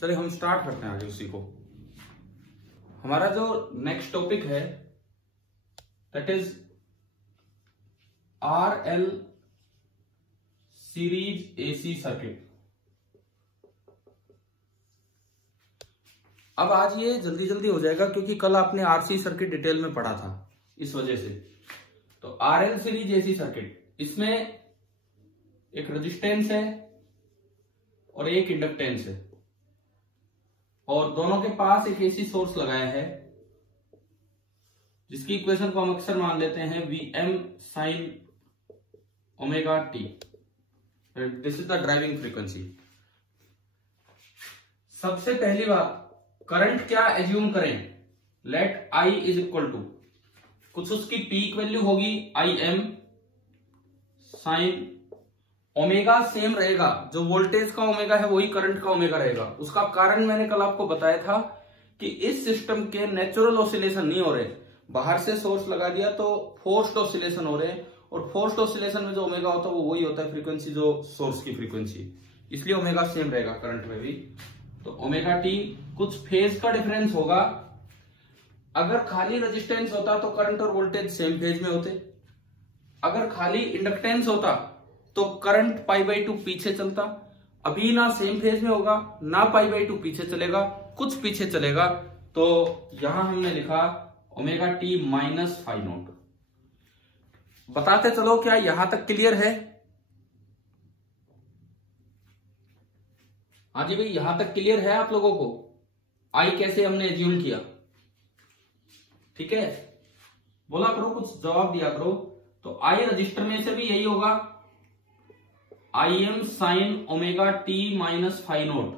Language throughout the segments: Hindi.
चलिए हम स्टार्ट करते हैं आगे उसी को। हमारा जो नेक्स्ट टॉपिक है that is RL series AC circuit. अब आज ये जल्दी जल्दी हो जाएगा क्योंकि कल आपने RC सर्किट डिटेल में पढ़ा था, इस वजह से। तो RL सीरीज AC सर्किट, इसमें एक रेजिस्टेंस है और एक इंडक्टेंस है और दोनों के पास एक AC सोर्स लगाया है जिसकी इक्वेशन को हम अक्सर मान लेते हैं Vm sin omega t। This is the driving frequency. सबसे पहली बात, करंट क्या एज्यूम करें? Let I is equal to कुछ उसकी पीक वैल्यू होगी Im साइन ओमेगा सेम रहेगा, जो वोल्टेज का ओमेगा है वही करंट का ओमेगा रहेगा। उसका कारण मैंने कल आपको बताया था कि इस सिस्टम के नेचुरल ऑसिलेशन नहीं हो रहे, बाहर से सोर्स लगा दिया तो फोर्स्ड ऑसिलेशन हो रहे हैं और फोर्स्ड ऑसिलेशन में जो ओमेगा होता है वो वही होता है फ्रीक्वेंसी जो सोर्स की फ्रीक्वेंसी, इसलिए ओमेगा सेम रहेगा करंट में भी। तो ओमेगा टी कुछ फेज का डिफरेंस होगा। अगर खाली रेजिस्टेंस होता तो करंट और वोल्टेज सेम फेज में होते, अगर खाली इंडक्टेंस होता तो करंट π/2 पीछे चलता। अभी ना सेम फेज में होगा ना π/2 पीछे चलेगा, कुछ पीछे चलेगा। तो यहां हमने लिखा omega T minus phi naught. बताते चलो, क्या यहां तक क्लियर है? हाँ जी भाई, यहां तक क्लियर है आप लोगों को? आई कैसे हमने एज्यूम किया? ठीक है, बोला करो, कुछ जवाब दिया करो। तो आई रजिस्टर में से भी यही होगा, Im sine omega T minus phi naught.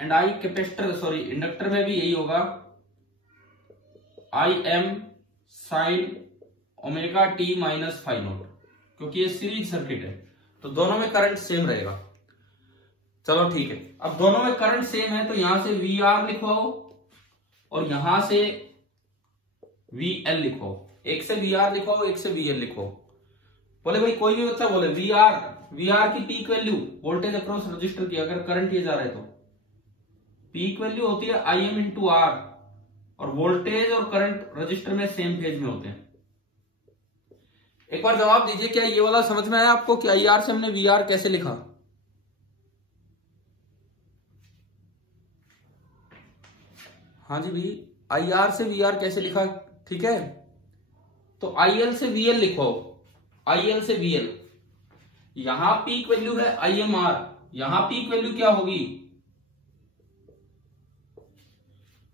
And I capacitor sorry inductor में भी यही होगा, Im sine omega T minus phi naught, क्योंकि ये सीरीज सर्किट है तो दोनों में करंट सेम रहेगा। चलो ठीक है, अब दोनों में करंट सेम है तो यहां से VR लिखवाओ और यहां से VL लिखवाओ। एक से VR लिखवाओ, एक से VL लिखवाओ। बोले भाई कोई भी बच्चा बोले VR की peak value voltage across register की, अगर करंट ये जा रहा है तो पीक वैल्यू होती है Im इंटू R, और वोल्टेज और करंट रजिस्टर में सेम फेज में होते हैं। एक बार जवाब दीजिए, क्या ये वाला समझ में आया आपको कि IR से हमने VR कैसे लिखा? हाँ जी भाई, IR से VR कैसे लिखा? ठीक है, तो IL से VL लिखो, IL से VL। यहां पीक वैल्यू है IMR, यहां पीक वैल्यू क्या होगी?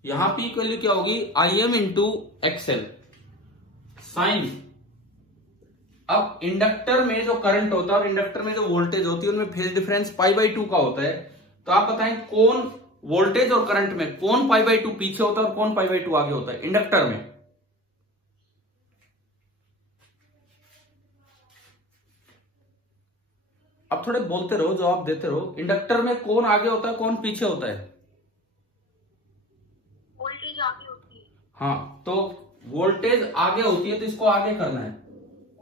यहां पीक वैल्यू क्या होगी? Im into XL sine. अब इंडक्टर में जो करंट होता है और इंडक्टर में जो वोल्टेज होती है उनमें फेज डिफरेंस π/2 का होता है। तो आप बताएं कौन वोल्टेज और करंट में कौन π/2 पीछे होता है और कौन π/2 आगे होता है? इंडक्टर में। अब थोड़े बोलते रहो, जवाब देते रहो। इंडक्टर में कौन आगे होता है, कौन पीछे होता है? वोल्टेज आगे होती है। हाँ, तो वोल्टेज आगे होती है तो इसको आगे करना है,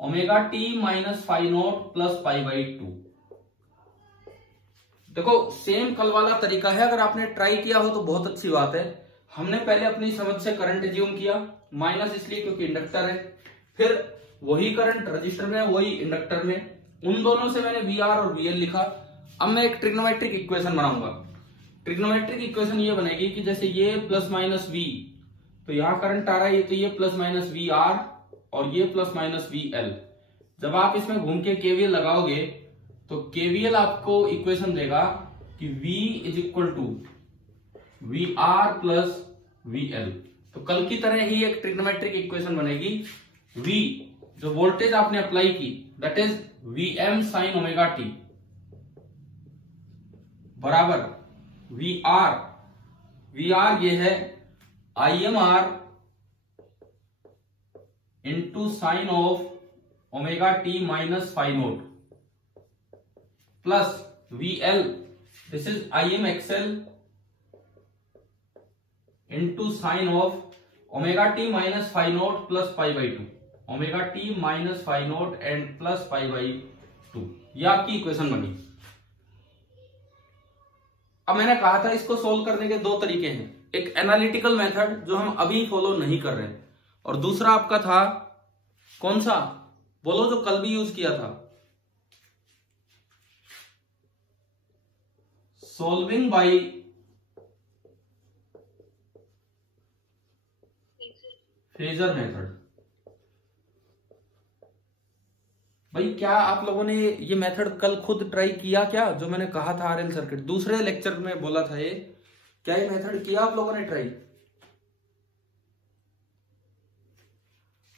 omega T minus phi naught plus π/2। देखो सेम कल वाला तरीका है, अगर आपने ट्राई किया हो तो बहुत अच्छी बात है। हमने पहले अपनी समझ से करंट एज्यूम किया, माइनस इसलिए क्योंकि इंडक्टर है, फिर वही करंट रजिस्टर में वही इंडक्टर में, उन दोनों से मैंने VR और VL लिखा। अब मैं एक ट्रिग्नोमेट्रिक इक्वेशन बनाऊंगा। ट्रिग्नोमेट्रिक इक्वेशन ये बनेगी कि जैसे ये प्लस माइनस V, तो यहां करंट आ रहा है, तो ये प्लस माइनस VR और ये प्लस माइनस VL। जब आप इसमें घूम के KVL लगाओगे तो KVL आपको इक्वेशन देगा कि V is equal to VR प्लस VL। तो कल की तरह ही एक ट्रिग्नोमेट्रिक इक्वेशन बनेगी। V जो वोल्टेज आपने अप्लाई की that is Vm sine omega T बराबर VR ये है IMR into sine of omega T minus phi naught plus VL this is Im XL into sine of omega T minus phi naught plus π/2, omega T minus phi naught and plus π/2। ये आपकी इक्वेशन बनी। अब मैंने कहा था इसको सोल्व करने के दो तरीके हैं, एक एनालिटिकल मेथड जो हम अभी फॉलो नहीं कर रहे हैं, और दूसरा आपका था कौन सा, बोलो, जो कल भी यूज किया था, सोल्विंग बाय फेजर मेथड। भाई क्या आप लोगों ने ये मेथड कल खुद ट्राई किया क्या, जो मैंने कहा था आरएल सर्किट दूसरे लेक्चर में बोला था, ये क्या ये मेथड किया आप लोगों ने ट्राई,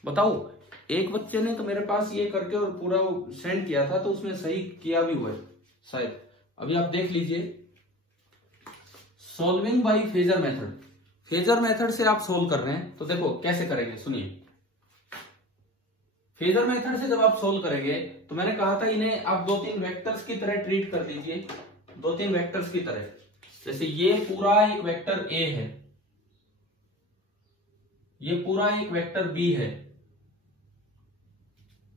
बताओ। एक बच्चे ने तो मेरे पास ये करके और पूरा सेंड किया था, तो उसमें सही किया भी हुआ है शायद, अभी आप देख लीजिए। Solving by phasor method, phasor method से आप सोल्व कर रहे हैं, तो देखो कैसे करेंगे, सुनिए। फेजर मेथड से जब आप सोल्व करेंगे तो मैंने कहा था इन्हें आप दो तीन वेक्टर्स की तरह ट्रीट कर दीजिए, दो तीन वेक्टर्स की तरह। जैसे ये पूरा एक वेक्टर ए है, ये पूरा एक वेक्टर बी है,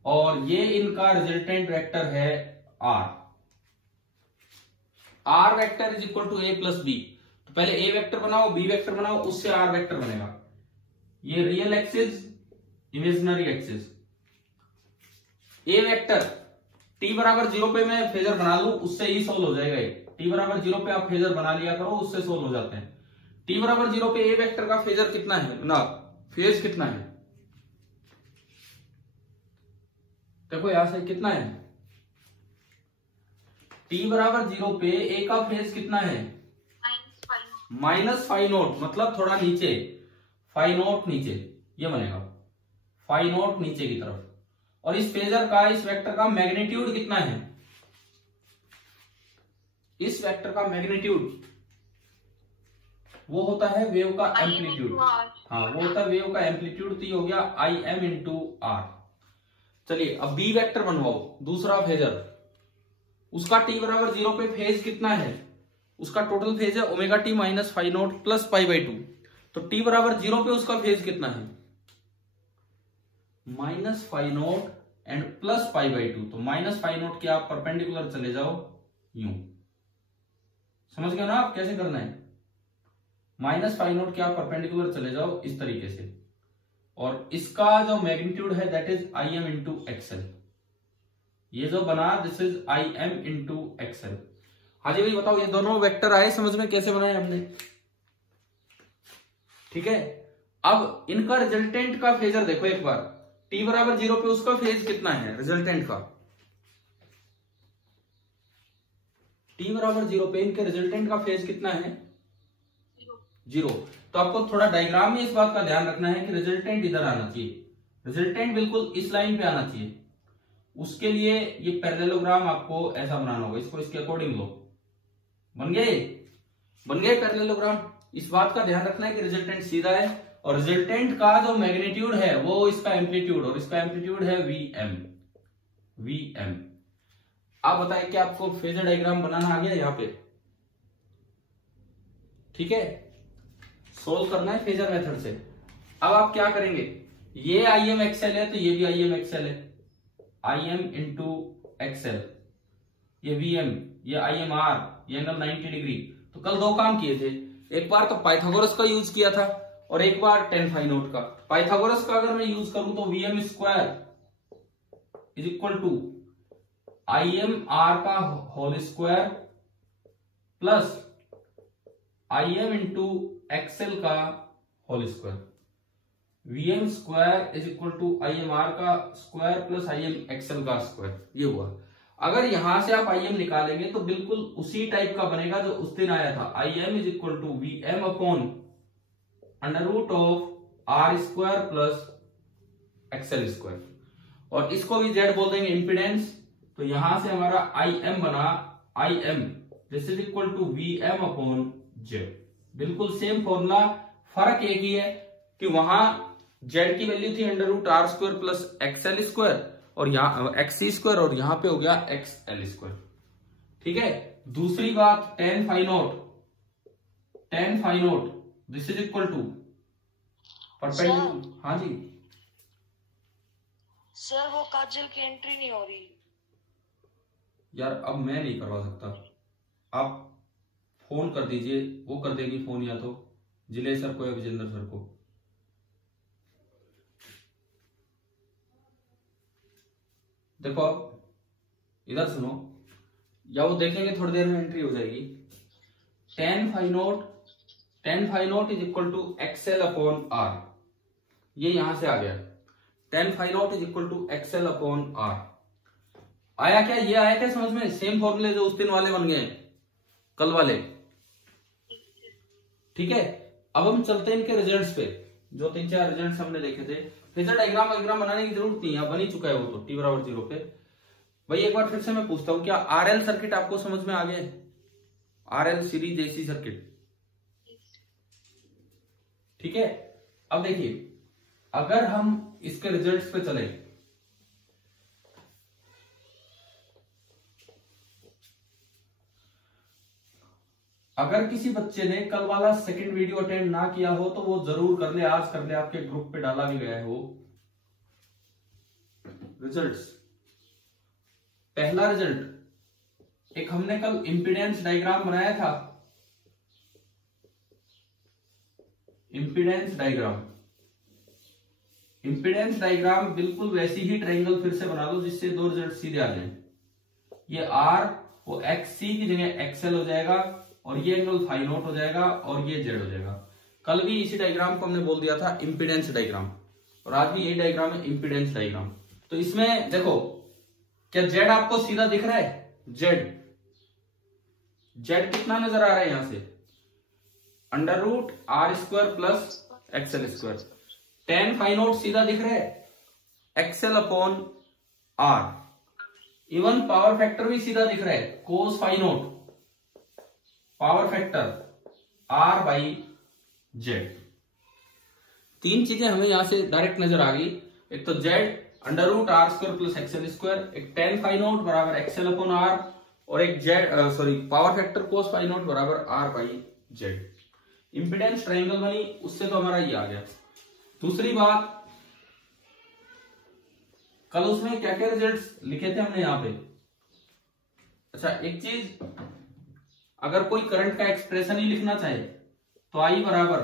और ये इनका रिजल्टेंट वेक्टर है R. R vector is equal to A plus B. तो पहले ए वेक्टर बनाओ, बी वेक्टर बनाओ, उससे आर वेक्टर बनेगा। ये real axis, imaginary axis. A vector t बराबर 0 पे मैं फेजर बना लूं, उससे ही सोल्व हो जाएगा। ये टी बराबर 0 पे आप फेजर बना लिया करो, उससे सोल्व हो जाते हैं। टी बराबर 0 पे ए वेक्टर का फेजर कितना है ना, फेज कितना है, देखो यहां से कितना है, टी बराबर 0 पे ए का फेज कितना है, -φ0, मतलब थोड़ा नीचे, φ0 नीचे, ये बनेगा φ0 नीचे की तरफ। और इस फेजर का, इस वेक्टर का मैग्नीट्यूड कितना है, इस वेक्टर का मैग्नीट्यूड वो होता है वेव का एम्पलीट्यूड। हाँ, वो होता है वेव का एम्पलीट्यूड, तो ये हो गया Im इंटू आर। चलिए अब बी वेक्टर बनवाओ, दूसरा फेजर, उसका टी बराबर 0 पे फेज कितना है, उसका टोटल फेज है ओमेगा टी माइनस φ0 प्लस π/2। तो टी बराबर 0 पे उसका फेज कितना है, -φ0 एंड प्लस π/2। तो -φ0 के आप परपेंडिकुलर चले जाओ, यूं, समझ गए ना आप कैसे करना है। -φ0 के आप परपेंडिकुलर चले जाओ इस तरीके से, और इसका जो मैग्नीट्यूड है that is Im into XL. ये जो बना this is Im into XL. हाँ जी भाई बताओ, ये दोनों वेक्टर आए समझ में, कैसे बनाए हमने, ठीक है। अब इनका रिजल्टेंट का फेजर देखो एक बार, टी बराबर 0 पे उसका फेज कितना है रिजल्टेंट का, टी बराबर 0 पे इनके रिजल्टेंट का फेज कितना है, 0। तो आपको थोड़ा डायग्राम में इस बात का ध्यान रखना है कि रिजल्टेंट इधर आना चाहिए, रिजल्टेंट बिल्कुल इस लाइन पे आना चाहिए। उसके लिए ये पैरेललोग्राम आपको ऐसा बनाना होगा, इसको इसके अकॉर्डिंग लो। बन गए, बन गए पैरेललोग्राम। इस बात का ध्यान रखना है कि रिजल्टेंट सीधा है, और रिजल्टेंट का जो मैग्नीट्यूड है वो इसका एम्पलीट्यूड, और इसका एम्पलीट्यूड है Vm। आप बताएं कि आपको फेजर डायग्राम बनाना आ गया यहाँ पे, ठीक है। सोल्व करना है फेजर मेथड से। अब आप क्या करेंगे, ये Im XL है तो ये भी Im XL है, Im इंटू एक्सएल, ये Vm, ये IMR, ये एंगल 90 डिग्री। तो कल दो काम किए थे, एक बार तो पाइथागोरस का यूज किया था और एक बार tan φ0 का। पाइथागोरस का अगर मैं यूज करूं तो Vm square is equal to IMR का whole square plus Im into XL का whole square. Vm square is equal to IMR का स्क्वायर प्लस Im एक्सएल का स्क्वायर, ये हुआ। अगर यहां से आप Im निकालेंगे तो बिल्कुल उसी टाइप का बनेगा जो उस दिन आया था, Im is equal to Vm upon under root of R square plus XL square, और इसको भी जेड बोल देंगे इम्पिडेंस। तो यहां से हमारा Im बना Im this is equal to Vm upon Z. बिल्कुल सेम फॉर्मूला, फर्क एक ही है कि वहां जेड की वैल्यू थी under root R square plus XL square, और यहाँ एक्सी स्क्वायर, और यहां पे हो गया एक्सएल स्क्वायर, ठीक है। दूसरी बात tan φ0 this is equal to perpendicular. हाँ जी सर, वो काजल की एंट्री नहीं हो रही यार, अब मैं नहीं करवा सकता, आप फोन कर दीजिए, वो कर देगी फोन, या तो जिले सर को या विजेंद्र सर को। देखो अब इधर सुनो, या वो देखेंगे थोड़ी देर में एंट्री हो जाएगी। tan phi naught is equal to XL upon R, ये यहां से आ गया। tan phi naught is equal to XL upon R आया क्या? ये आया क्या समझ में? सेम फॉर्मूले जो उस दिन वाले बन गए, कल वाले। ठीक है, अब हम चलते हैं इनके रिजल्ट्स पे, जो 3-4 रिजल्ट्स हमने देखे थे। फेजर डायग्राम बनाने की जरूरत नहीं है, बन ही चुका है वो तो, t बराबर 0 पे। भाई एक बार फिर से मैं पूछता हूं, क्या आरएल सर्किट आपको समझ में आ गया? आरएल सीरीज एसी सर्किट, ठीक है। अब देखिए, अगर हम इसके रिजल्ट्स पे चले, अगर किसी बच्चे ने कल वाला सेकंड वीडियो अटेंड ना किया हो तो वो जरूर कर ले, आज कर ले, आपके ग्रुप पे डाला भी गया है वो रिजल्ट्स। पहला रिजल्ट, एक हमने कल इंपीडेंस डायग्राम बनाया था, इंपीडेंस डायग्राम बिल्कुल वैसी ही ट्रायंगल फिर से बना दो जिससे 2 रिजल्ट सीधे आ जाए। ये आर वो एक्स सी की जगह एक्सएल हो जाएगा, और ये एंगल फाई नॉट हो जाएगा, और ये जेड हो जाएगा। कल भी इसी डायग्राम को हमने बोल दिया था इंपीडेंस डायग्राम, और आज भी यही डायग्राम है, इंपीडेंस डायग्राम। तो इसमें देखो, क्या जेड आपको सीधा दिख रहा है? जेड कितना नजर आ रहा है यहां से? √r² plus XL²। tan phi not सीधा दिख रहा है, XL अपॉन R। इवन पावर फैक्टर भी सीधा दिख रहा है, cos phi naught, power factor R/Z। 3 चीजें हमें यहां से डायरेक्ट नजर आ गई। एक तो Z √r² प्लस XL², एक tan फाई नॉट बराबर XL अपॉन R, और एक power factor cos phi naught बराबर R/Z। इंपीडेंस ट्रायंगल बनी, उससे तो हमारा ये आ गया। दूसरी बात, कल उसमें क्या क्या रिजल्ट्स लिखे थे हमने यहाँ पे? अच्छा, एक चीज, अगर कोई करंट का एक्सप्रेशन ही लिखना चाहे तो I बराबर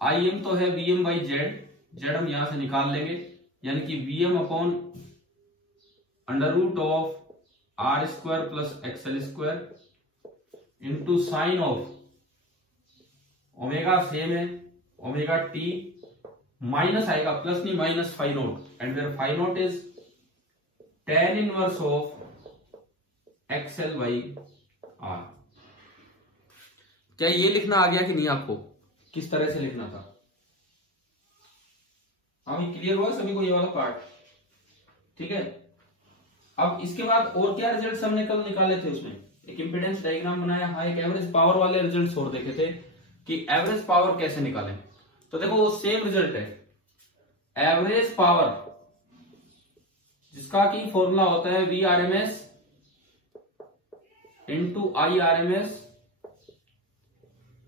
IM तो है VM/Z, Z हम यहां से निकाल लेंगे, यानी कि VM upon √r² plus XL² into sine of omega, same है ओमेगा t, माइनस आएगा, प्लस नहीं minus phi naught, and where phi naught is tan inverse of XL/R। क्या ये लिखना आ गया कि नहीं आपको? किस तरह से लिखना था? हाँ, क्लियर हुआ सभी को ये वाला पार्ट? ठीक है। अब इसके बाद और क्या रिजल्ट्स हमने कल निकाले थे? उसमें एक इंपीडेंस डायग्राम बनाया, हाँ, एक एवरेज पावर वाले रिजल्ट्स और देखे थे कि एवरेज पावर कैसे निकालें। तो देखो, वो सेम रिजल्ट है, एवरेज पावर, जिसका की फॉर्मूला होता है VRMS into IRMS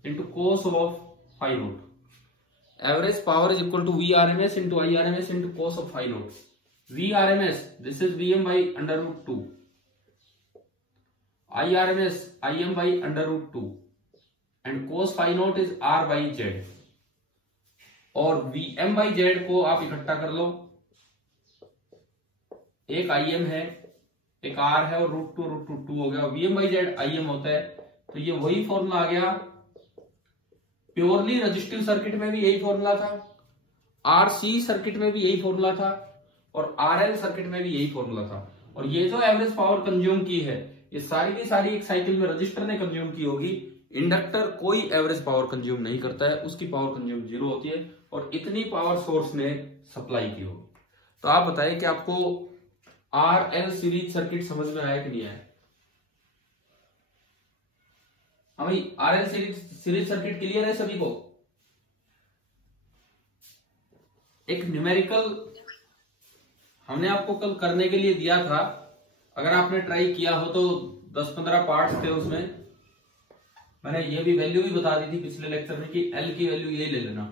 into cos of phi naught. Average power is equal to VRMS into IRMS into cos of phi naught. VRMS, this is VM/√2, IRMS, IM/√2, and cos phi naught is R/Z। और VM/Z को आप इकट्ठा कर लो, एक IM है, एक R है, और √2 हो गया। VM/Z IM होता है, तो ये वही फॉर्मूला आ गया। प्योरली रजिस्टिव सर्किट में भी यही फॉर्मूला था, RC सर्किट में भी यही फॉर्मूला था, और RL सर्किट में भी यही फॉर्मूला था। और ये जो एवरेज पावर कंज्यूम की है, ये सारी की सारी एक साइकिल में रजिस्टर ने कंज्यूम की होगी। इंडक्टर कोई एवरेज पावर कंज्यूम नहीं करता है, उसकी पावर कंज्यूम 0 होती है, और इतनी पावर सोर्स ने सप्लाई की होगी। तो आप बताइए कि आपको RL सीरीज सर्किट समझ में आया कि नहीं आया? हाँ भाई, RL सीरीज सर्किट क्लियर है सभी को? एक न्यूमेरिकल हमने आपको कल करने के लिए दिया था, अगर आपने ट्राई किया हो तो 10-15 पार्ट्स थे उसमें। मैंने ये भी वैल्यू भी बता दी थी पिछले लेक्चर में कि L की वैल्यू ये ले लेना।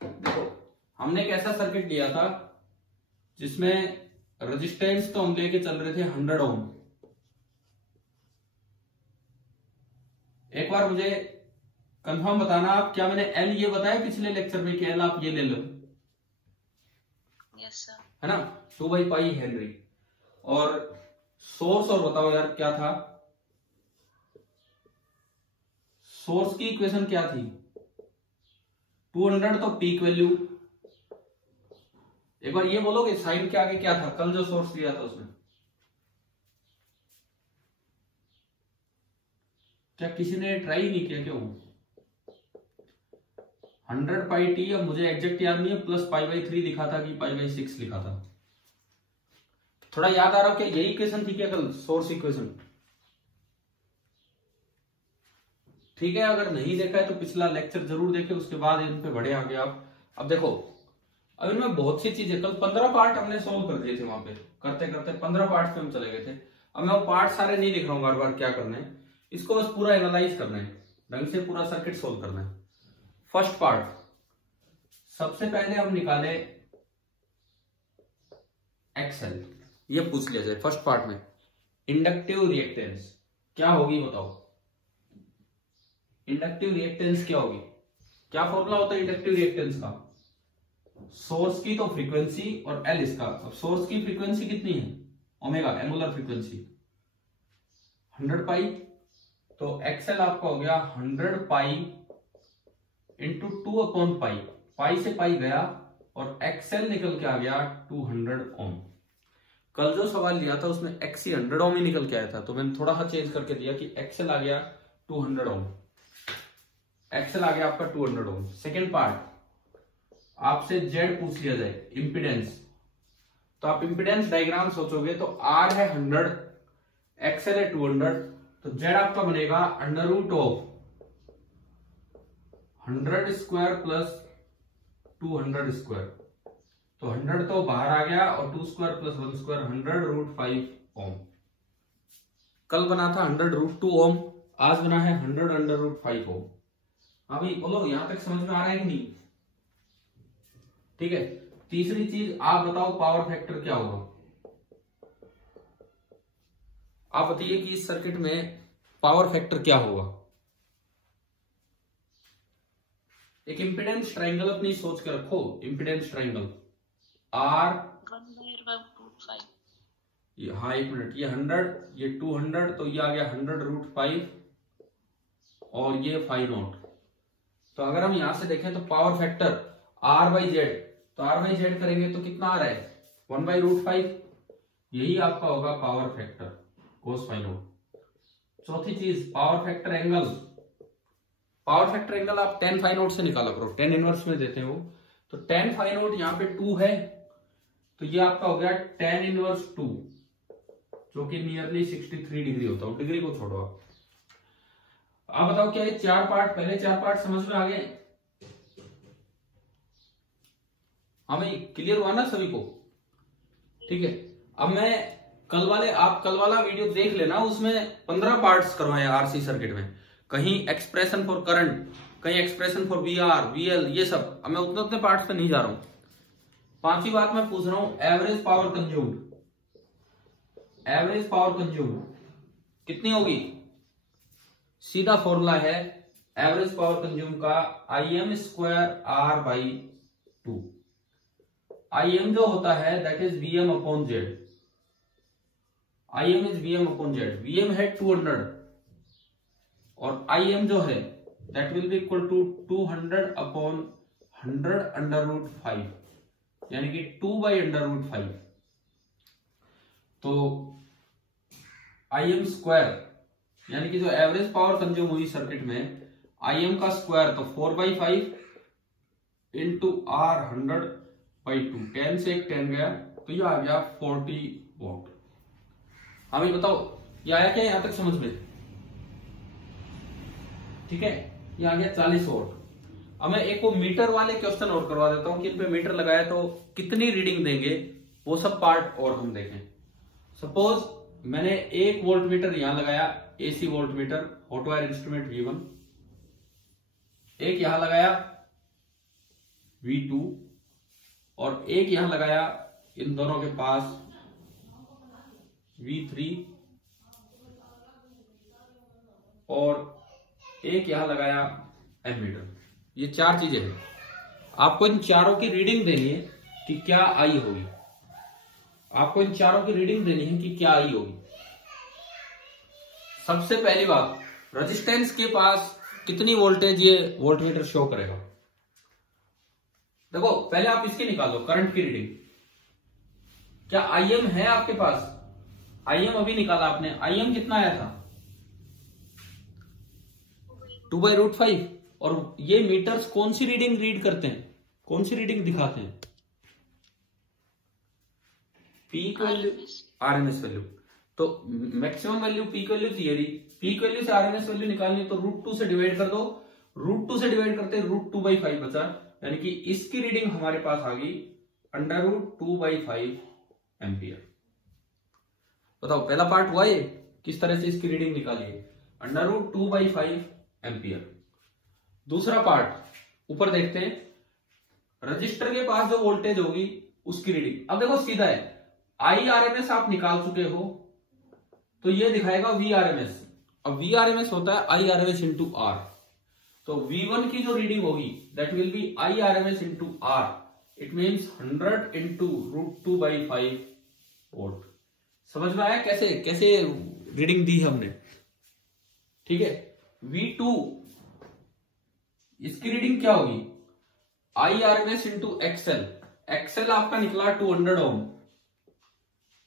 देखो, हमने एक ऐसा सर्किट लिया था जिसमें रेजिस्टेंस तो हम लेके चल रहे थे 100 ओम, एक बार मुझे कंफर्म बताना आप, क्या मैंने एल ये बताया पिछले लेक्चर में कि एल आप ये ले लो? Yes sir. है ना, 2/पाई हेनरी। और सोर्स और बताओ यार क्या था? सोर्स की इक्वेशन क्या थी? 200 तो पीक वैल्यू। एक बार ये बोलोगे साइन के आगे क्या था कल जो सोर्स लिया था उसमें? क्या किसी ने ट्राई नहीं किया? क्यों? 100πt, अब मुझे एग्जैक्ट याद नहीं है, प्लस π/3 लिखा था कि π/6 लिखा था। थोड़ा याद आ रहा क्या यही इक्वेशन थी क्या कल, सोर्स इक्वेशन? ठीक है, अगर नहीं देखा है तो पिछला लेक्चर जरूर देखें, उसके बाद इन पे बढ़े आगे आप। अब देखो, अब इनमें बहुत सी चीजें, कल 15 पार्ट हमने सोल्व कर दिए थे, वहां पे करते करते 15 पार्ट पे हम चले गए थे। अब मैं वो पार्ट सारे नहीं लिख रहा हूं बार बार क्या करना है, इसको बस पूरा एनालाइज करना है, ढंग से पूरा सर्किट सोल्व करना है। फर्स्ट पार्ट, सबसे पहले हम निकाले एक्सएल, ये पूछ लिया जाए फर्स्ट पार्ट में। इंडक्टिव रिएक्टेंस क्या होगी बताओ? इंडक्टिव रिएक्टेंस क्या होगी? क्या फॉर्मूला होता है इंडक्टिव रिएक्टेंस का? सोर्स की तो फ्रीक्वेंसी और एल इसका। अब सोर्स की फ्रीक्वेंसी कितनी है? ओमेगा, एंगुलर फ्रीक्वेंसी 100π, तो एक्सएल आपका हो गया 100π इंटू 2/पाई। पाई से पाई गया और एक्सएल निकल के आ गया 200 ओम। कल जो सवाल लिया था उसमें एक्सी 100 ओम ही निकल के आया था, तो मैंने थोड़ा सा चेंज करके दिया कि एक्सएल आ गया 200 ओम। एक्सएल आ गया आपका 200 ओम। सेकेंड पार्ट, आपसे जेड पूछ लिया जाए, इंपिडेंस, तो आप इंपिडेंस डायग्राम सोचोगे तो आर है 100, एक्सएल है 200, तो जेड आपका बनेगा √100² प्लस 200²। तो 100 तो बाहर आ गया और 2² प्लस 1² 100√5 ओम। कल बना था 100√2 ओम, आज बना है 100√5 ओम। अभी बोलो यहां तक समझ में आ रहा है कि नहीं? ठीक है। तीसरी चीज, आप बताओ पावर फैक्टर क्या होगा? आप बताइए कि इस सर्किट में पावर फैक्टर क्या होगा? एक इंपिडेंस ट्राइंगल अपनी सोच के रखो, इंपिडेंस ट्राइंगल आर 1/√5। हाँ एक मिनट, ये 100, ये 200, तो ये आ गया 100√5 और ये 5/0। तो अगर हम यहां से देखें तो पावर फैक्टर R/Z, तो R/Z करेंगे तो कितना आ रहा है? 1/√5, यही आपका होगा पावर फैक्टर cos 5/0। चौथी चीज, power factor angle. Power factor angle आप tan 5/0 से निकाला करो, tan इनवर्स में देते हो, तो tan 5/0 यहाँ पे 2 है, तो ये आपका हो गया tan इनवर्स 2, जो कि नियरली 63 डिग्री होता है। डिग्री को छोड़ो आप बताओ क्या ये चार पार्ट, पहले चार पार्ट समझ में आ गए? हमें क्लियर हुआ ना सभी को? ठीक है। अब मैं कल वाला वीडियो देख लेना, उसमें 15 पार्ट्स करवाए आरसी सर्किट में, कहीं एक्सप्रेशन फॉर करंट, कहीं एक्सप्रेशन फॉर वीआर, वीएल, ये सब। अब मैं उतने पार्ट्स पे नहीं जा रहा हूं। पांचवी बात मैं पूछ रहा हूं, average power consumed. Average power consumed कितनी होगी? सीधा फॉर्मूला है एवरेज पावर कंज्यूम का, Im²R/2। Im जो होता है that is Vm/Z। Im is Vm/Z। Vm है 200 और Im जो है that will be equal to 200/100 यानी कि 2/√5। तो Im² यानी कि जो एवरेज पावर कंज्यूम हुई सर्किट में, Im का स्क्वायर तो 4/5 इंटू R 100/2, 10 से एक 10 गया तो ये आ गया 40 वॉट। अभी बताओ ये आया क्या यहां तक समझ में? ठीक है, ये आ गया 40 वॉट। अब मैं एक वो मीटर वाले क्वेश्चन और करवा देता हूं कि इन पे मीटर लगाया तो कितनी रीडिंग देंगे, वो सब पार्ट और हम देखें। सपोज मैंने एक वोल्ट मीटर यहां लगाया, AC volt meter, hot wire instrument V1, एक यहां लगाया V2 और एक यहां लगाया इन दोनों के पास V3 और एक यहां लगाया एमीटर। ये 4 चीजें हैं। आपको इन चारों की रीडिंग देनी है कि क्या आई होगी। आपको इन चारों की रीडिंग देनी है कि क्या आई होगी। सबसे पहली बात, रेजिस्टेंस के पास कितनी वोल्टेज ये वोल्टमीटर शो करेगा। देखो पहले आप इसकी निकाल लो करंट की रीडिंग। क्या आईएम है आपके पास? आईएम अभी निकाला आपने। आईएम कितना आया था? 2/√5। और ये मीटर्स कौन सी रीडिंग रीड करते हैं, कौन सी रीडिंग दिखाते हैं? Peak value, RMS value. तो मैक्सिमम वैल्यू पीक वैल्यू थी, यदि पीक वैल्यू से आरएमएस वैल्यू निकालनी तो √2 से डिवाइड कर दो। √2 से डिवाइड करते √2/5 बचा, यानी कि इसकी रीडिंग हमारे पास आ गई √2/5 एम्पियर। बताओ पहला पार्ट हुआ ये, किस तरह से इसकी रीडिंग निकालिए, √2/5 एम्पियर। दूसरा पार्ट ऊपर देखते हैं, रजिस्टर के पास जो वोल्टेज होगी उसकी रीडिंग। अब देखो सीधा है, IRMS आप निकाल चुके हो तो ये दिखाएगा VRMS। अब VRMS होता है IRMS इंटू R। तो V1 की जो रीडिंग होगी that will B IRMS into R। It means 100 into √2/5 volt. समझ में आया कैसे कैसे रीडिंग दी हमने? ठीक है। V2 इसकी रीडिंग क्या होगी? IRMS into XL। XL आपका निकला 200 ओम।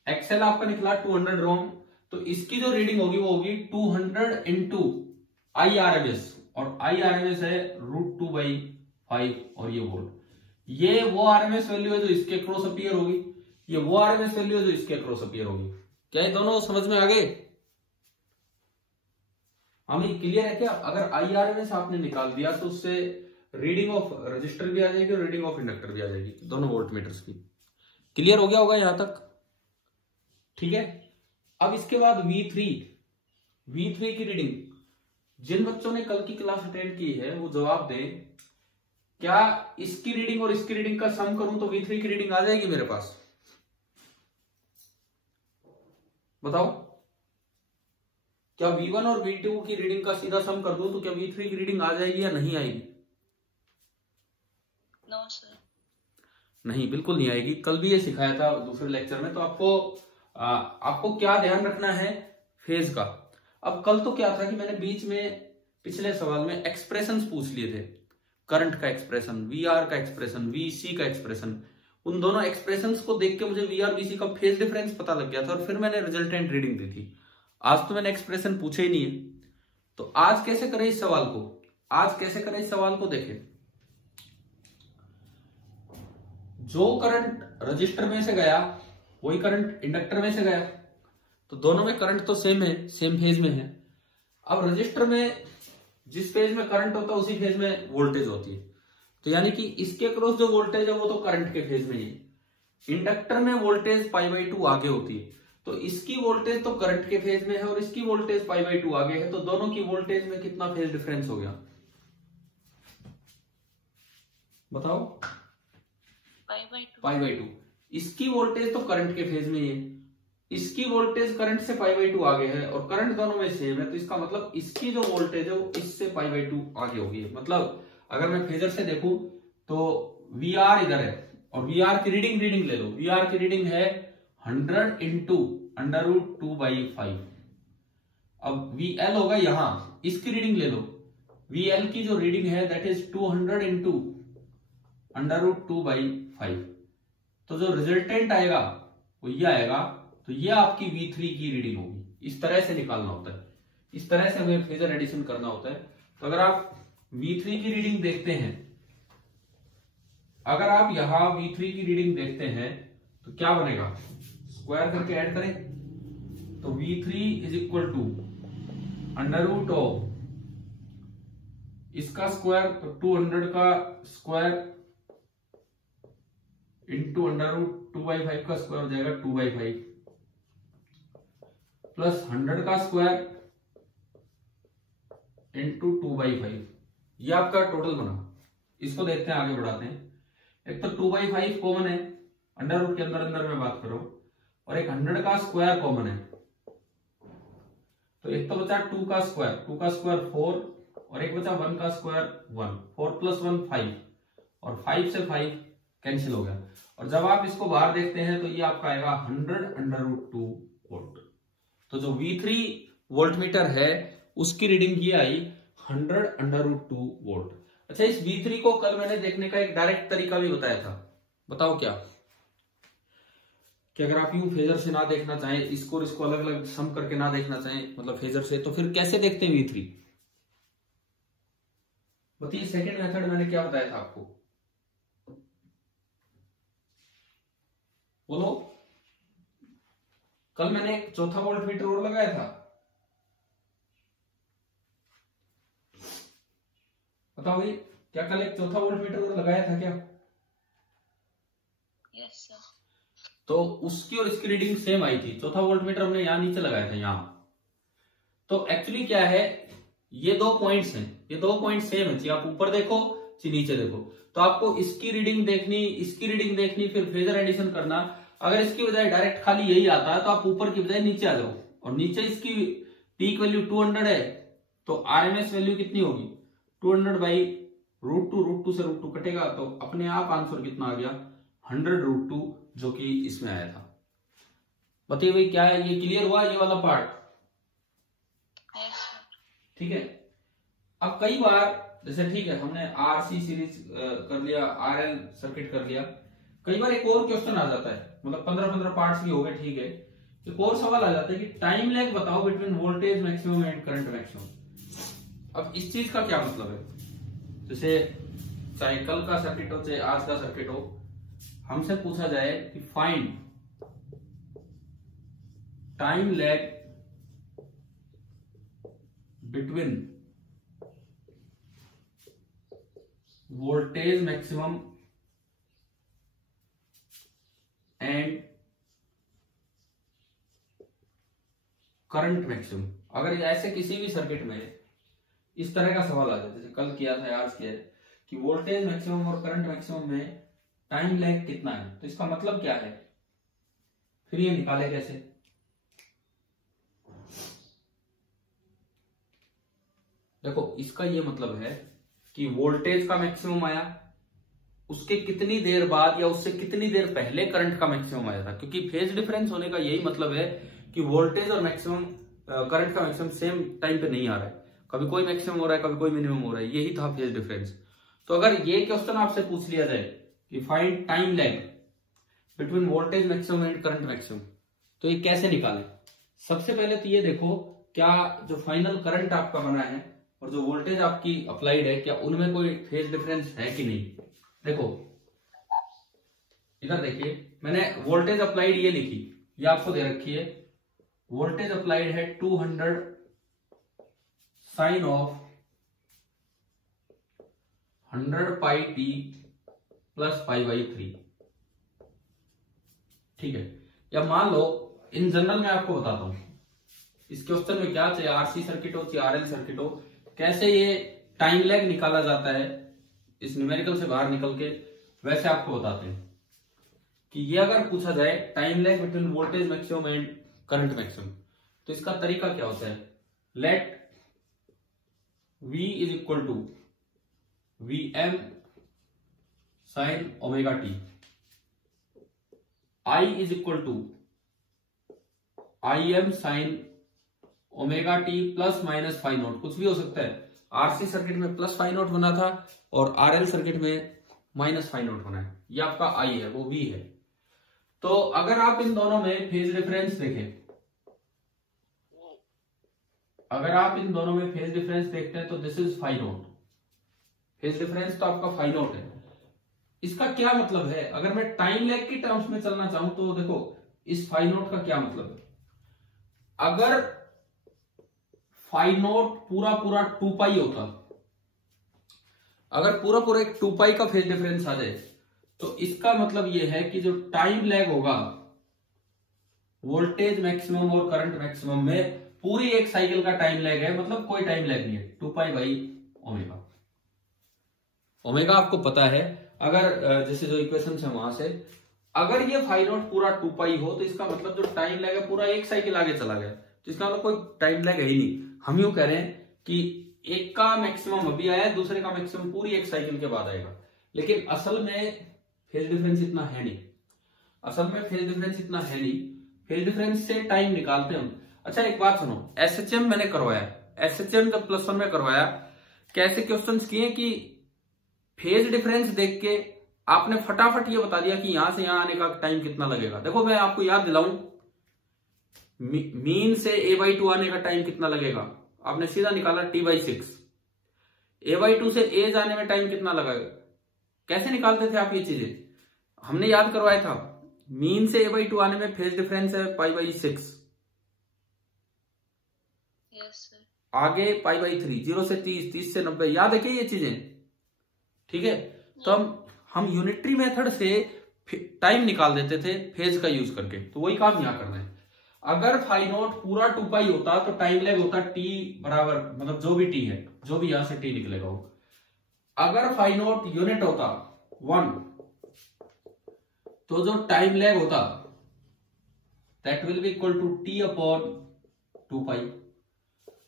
XL आपका निकला 200 ओम। तो इसकी जो रीडिंग होगी वो होगी 200 इंटू IRMS, और IRMS है √2/5 और ये वोल्ट। ये वो RMS वैल्यू है जो इसके क्रॉस अपीयर होगी, ये वो RMS वैल्यू है जो इसके क्रॉस अपीयर होगी। क्या ये दोनों समझ में आ गए? हमें क्लियर है क्या? अगर IRMS आपने निकाल दिया तो उससे रीडिंग ऑफ रजिस्टर भी आ जाएगी और रीडिंग ऑफ इंडक्टर भी आ जाएगी, दोनों वोल्टमीटर्स की। क्लियर हो गया होगा यहां तक? ठीक है। अब इसके बाद V3 की रीडिंग। जिन बच्चों ने कल की क्लास अटेंड की है वो जवाब दें, क्या इसकी रीडिंग और इसकी रीडिंग का सम करूं तो V3 की रीडिंग आ जाएगी मेरे पास? बताओ, क्या V1 और V2 की रीडिंग का सीधा सम कर दूं तो क्या V3 की रीडिंग आ जाएगी या नहीं आएगी? No sir. नहीं, बिल्कुल नहीं आएगी। कल भी ये सिखाया था दूसरे लेक्चर में। तो आपको क्या ध्यान रखना है? फेज का। अब कल तो क्या था कि मैंने बीच में पिछले सवाल में एक्सप्रेशंस पूछ लिए थे, करंट का एक्सप्रेशन, VR का एक्सप्रेशन, VC का एक्सप्रेशन। उन दोनों एक्सप्रेशंस को देख के मुझे VR VC का फेज डिफरेंस पता लग गया था और फिर मैंने रिजल्टेंट रीडिंग दी थी। आज तो मैंने एक्सप्रेशन पूछे ही नहीं है। तो आज कैसे करें इस सवाल को? देखें, जो करंट रजिस्टर में से गया वही करंट इंडक्टर में से गया। तो दोनों में करंट तो सेम है, सेम फेज में है। अब रजिस्टर में जिस फेज में करंट होता है उसी फेज में वोल्टेज होती है। तो यानी कि इसके क्रॉस जो वोल्टेज है वो तो करंट के फेज में ही है। इंडक्टर में वोल्टेज π/2 आगे होती है। तो इसकी वोल्टेज तो करंट के फेज में है और इसकी वोल्टेज π/2 आगे है। तो दोनों की वोल्टेज में कितना फेज डिफरेंस हो गया? बताओ। π/2। इसकी वोल्टेज तो करंट के फेज में ही है, इसकी वोल्टेज करंट से π/2 आगे है और करंट दोनों में सेम है। तो इसका मतलब इसकी जो वोल्टेज है वो इससे π/2 आगे होगी। मतलब अगर मैं फेजर से देखूं तो VR इधर है और VR की रीडिंग ले लो। VR की रीडिंग है 100 इंटू √2/5। अब VL होगा यहां, इसकी रीडिंग ले लो। VL की जो रीडिंग है दैट इज 200 इंटू √2/5। तो जो रिजल्टेंट आएगा वो ये आएगा। तो ये आपकी V3 की रीडिंग होगी। इस तरह से निकालना होता है, इस तरह से हमें फेजर एडिशन करना होता है। तो अगर आप V3 की रीडिंग देखते हैं, अगर आप यहां V3 की रीडिंग देखते हैं तो क्या बनेगा? स्क्वायर करके ऐड करें तो V3 इज इक्वल टू √, इसका स्क्वायर तो 200 का स्क्वायर इंटू √2/5 का स्क्वायर हो जाएगा 2/5 प्लस 100 का स्क्वायर इंटू 2/5। ये आपका टोटल बना। इसको देखते हैं, आगे बढ़ाते हैं। एक तो 2/5 कॉमन है, अंडर के अंदर में बात करो, और एक 100 का स्क्वायर कॉमन है। तो एक तो बचा 2 का स्क्वायर 4 और एक बचा 1 का स्क्वायर 1, 4 + 1 5, और 5 से 5 कैंसिल हो गया। और जब आप इसको बाहर देखते हैं तो ये आपका आएगा 100√2 वोल्ट। तो जो V3 वोल्टमीटर है उसकी रीडिंग ये आई 100√2 वोल्ट। अच्छा, इस V3 को कल मैंने देखने का एक डायरेक्ट तरीका भी बताया था, बताओ क्या? कि अगर आप यूं फेजर से ना देखना चाहें, इसको और इसको अलग अलग सम करके ना देखना चाहें, मतलब फेजर से, तो फिर कैसे देखते हैं V3? बताइए, सेकंड मेथड मैंने क्या बताया था आपको, बोलो। कल मैंने एक चौथा वोल्टमीटर और लगाया था, बताओ भाई, क्या कल एक चौथा वोल्टमीटर और लगाया था क्या? Yes sir. तो उसकी और इसकी रीडिंग सेम आई थी। चौथा वोल्टमीटर हमने यहां नीचे लगाया था, यहां। तो एक्चुअली क्या है, ये 2 पॉइंट्स हैं, ये 2 पॉइंट सेम है, चाहे आप ऊपर देखो चाहे नीचे देखो। तो आपको इसकी रीडिंग देखनी, इसकी रीडिंग देखनी, फिर फेजर एडिशन करना। अगर इसकी बजाय डायरेक्ट खाली यही आता है तो आप ऊपर की बजाय नीचे आ जाओ, और नीचे इसकी पीक वैल्यू 200 है, तो आरएमएस वैल्यू कितनी होगी? 200/√2, √2 से √2 कटेगा, तो अपने आप आंसर कितना आ गया? 100√2, जो कि इसमें आया था। बताइए भाई, क्या है ये? क्लियर हुआ ये वाला पार्ट? Yes sir. ठीक है। अब कई बार जैसे, ठीक है, हमने आरसी सीरीज कर लिया, आरएल सर्किट कर लिया, कई बार एक और क्वेश्चन आ जाता है, मतलब 15-15 पार्ट्स भी हो गए, ठीक है। एक और सवाल आ जाता है कि टाइम लैग बताओ between voltage maximum and current maximum. अब इस चीज का क्या मतलब है? जैसे चाहे कल का सर्किट हो चाहे आज का सर्किट हो, हमसे पूछा जाए कि find time lag between voltage maximum and current maximum. अगर ऐसे किसी भी सर्किट में इस तरह का सवाल आ जाए, जैसे कल किया था, आज किया है, कि वोल्टेज मैक्सिमम और करंट मैक्सिमम में टाइम लैग कितना है, तो इसका मतलब क्या है, फिर ये निकाले कैसे? देखो, इसका ये मतलब है कि वोल्टेज का मैक्सिमम आया, उसके कितनी देर बाद या उससे कितनी देर पहले करंट का मैक्सिमम आया था। क्योंकि फेज डिफरेंस होने का यही मतलब है कि वोल्टेज और मैक्सिमम, करंट का मैक्सिमम सेम टाइम पे नहीं आ रहा है, कभी कोई मैक्सिमम हो रहा है, कभी कोई मिनिमम हो रहा है, यही था फेज डिफरेंस। तो अगर ये क्वेश्चन आपसे पूछ लिया जाए कि find time lag between voltage maximum and current maximum, तो ये कैसे निकालें? सबसे पहले तो ये देखो, क्या जो फाइनल करंट आपका बना है और जो वोल्टेज आपकी अप्लाइड है, क्या उनमें कोई फेज डिफरेंस है कि नहीं। देखो इधर देखिए, मैंने वोल्टेज अप्लाइड ये लिखी, ये आपको दे रखी है, वोल्टेज अप्लाइड है 200 साइन ऑफ 100πt + π/3, ठीक है। या मान लो, इन जनरल में आपको बताता हूं, इस क्वेश्चन में क्या, चाहे आरसी सर्किट हो चाहे आरएल सर्किट हो, कैसे ये टाइम लैग निकाला जाता है इस न्यूमेरिकल से बाहर निकल के, वैसे आपको बताते हैं कि ये अगर पूछा जाए time lag between voltage maximum and current maximum, तो इसका तरीका क्या होता है? Let V = Vm sin ωt, I = Im sin ωt ± φ0, कुछ भी हो सकता है। आरसी सर्किट में +φ0 बना था और आरएल सर्किट में -φ0 बना है, ये आपका I है, वो V है। तो अगर आप इन दोनों में फेज डिफरेंस देखें, अगर आप इन दोनों में फेज डिफरेंस देखते हैं तो दिस इज φ0, फेज डिफरेंस तो आपका φ0 है। इसका क्या मतलब है? अगर मैं टाइम लैग की टर्म्स में चलना चाहूं तो देखो, इस φ0 का क्या मतलब है? अगर φ0 पूरा 2π होता, अगर पूरा एक 2π का फेज डिफरेंस आ जाए, तो इसका मतलब यह है कि जो टाइम लैग होगा वोल्टेज मैक्सिमम और करंट मैक्सिमम में, पूरी एक साइकिल का टाइम लैग है, मतलब कोई टाइम लैग नहीं है, 2π/ω। ओमेगा आपको पता है, अगर जैसे जो इक्वेशन है वहां से, अगर ये φ0 पूरा 2π हो, तो इसका मतलब जो टाइम लैग है पूरा एक साइकिल आगे चला गया, तो इसका मतलब कोई टाइम लैग है ही नहीं। हम यूं कह रहे हैं कि एक का मैक्सिमम अभी आया, दूसरे का मैक्सिमम पूरी एक साइकिल के बाद आएगा। लेकिन असल में फेज डिफरेंस इतना है नहीं, फेज डिफरेंस से टाइम निकालते हम। अच्छा एक बात सुनो, एसएचएम मैंने करवाया, एसएचएम जब +1 में करवाया, कैसे क्वेश्चंस किए कि फेज डिफरेंस देख के आपने फटाफट ये बता दिया कि यहां से यहां आने का टाइम कितना लगेगा। देखो मैं आपको याद दिलाऊं, मीन से a/2 आने का टाइम कितना लगेगा, आपने सीधा निकाला t/6। a/2 से a जाने में टाइम कितना लगेगा, कैसे निकालते थे आप ये चीजें, हमने याद करवाया था। मीन से a/2 आने में फेज डिफरेंस है π/6, यस सर। आगे π/3, 0 से 30, 30 से 90, याद है क्या ये चीजें? ठीक है, तो हम यूनिटरी मेथड से टाइम निकाल देते थे फेज का यूज करके। तो वही काम यहां कर रहे हैं। अगर फाई नॉट पूरा 2π होता तो टाइम लैग होता t बराबर, मतलब जो भी t है, जो भी यहां से t निकलेगा वो। अगर फाई नॉट यूनिट होता 1, तो जो टाइम लैग होता that will be equal to t/2π।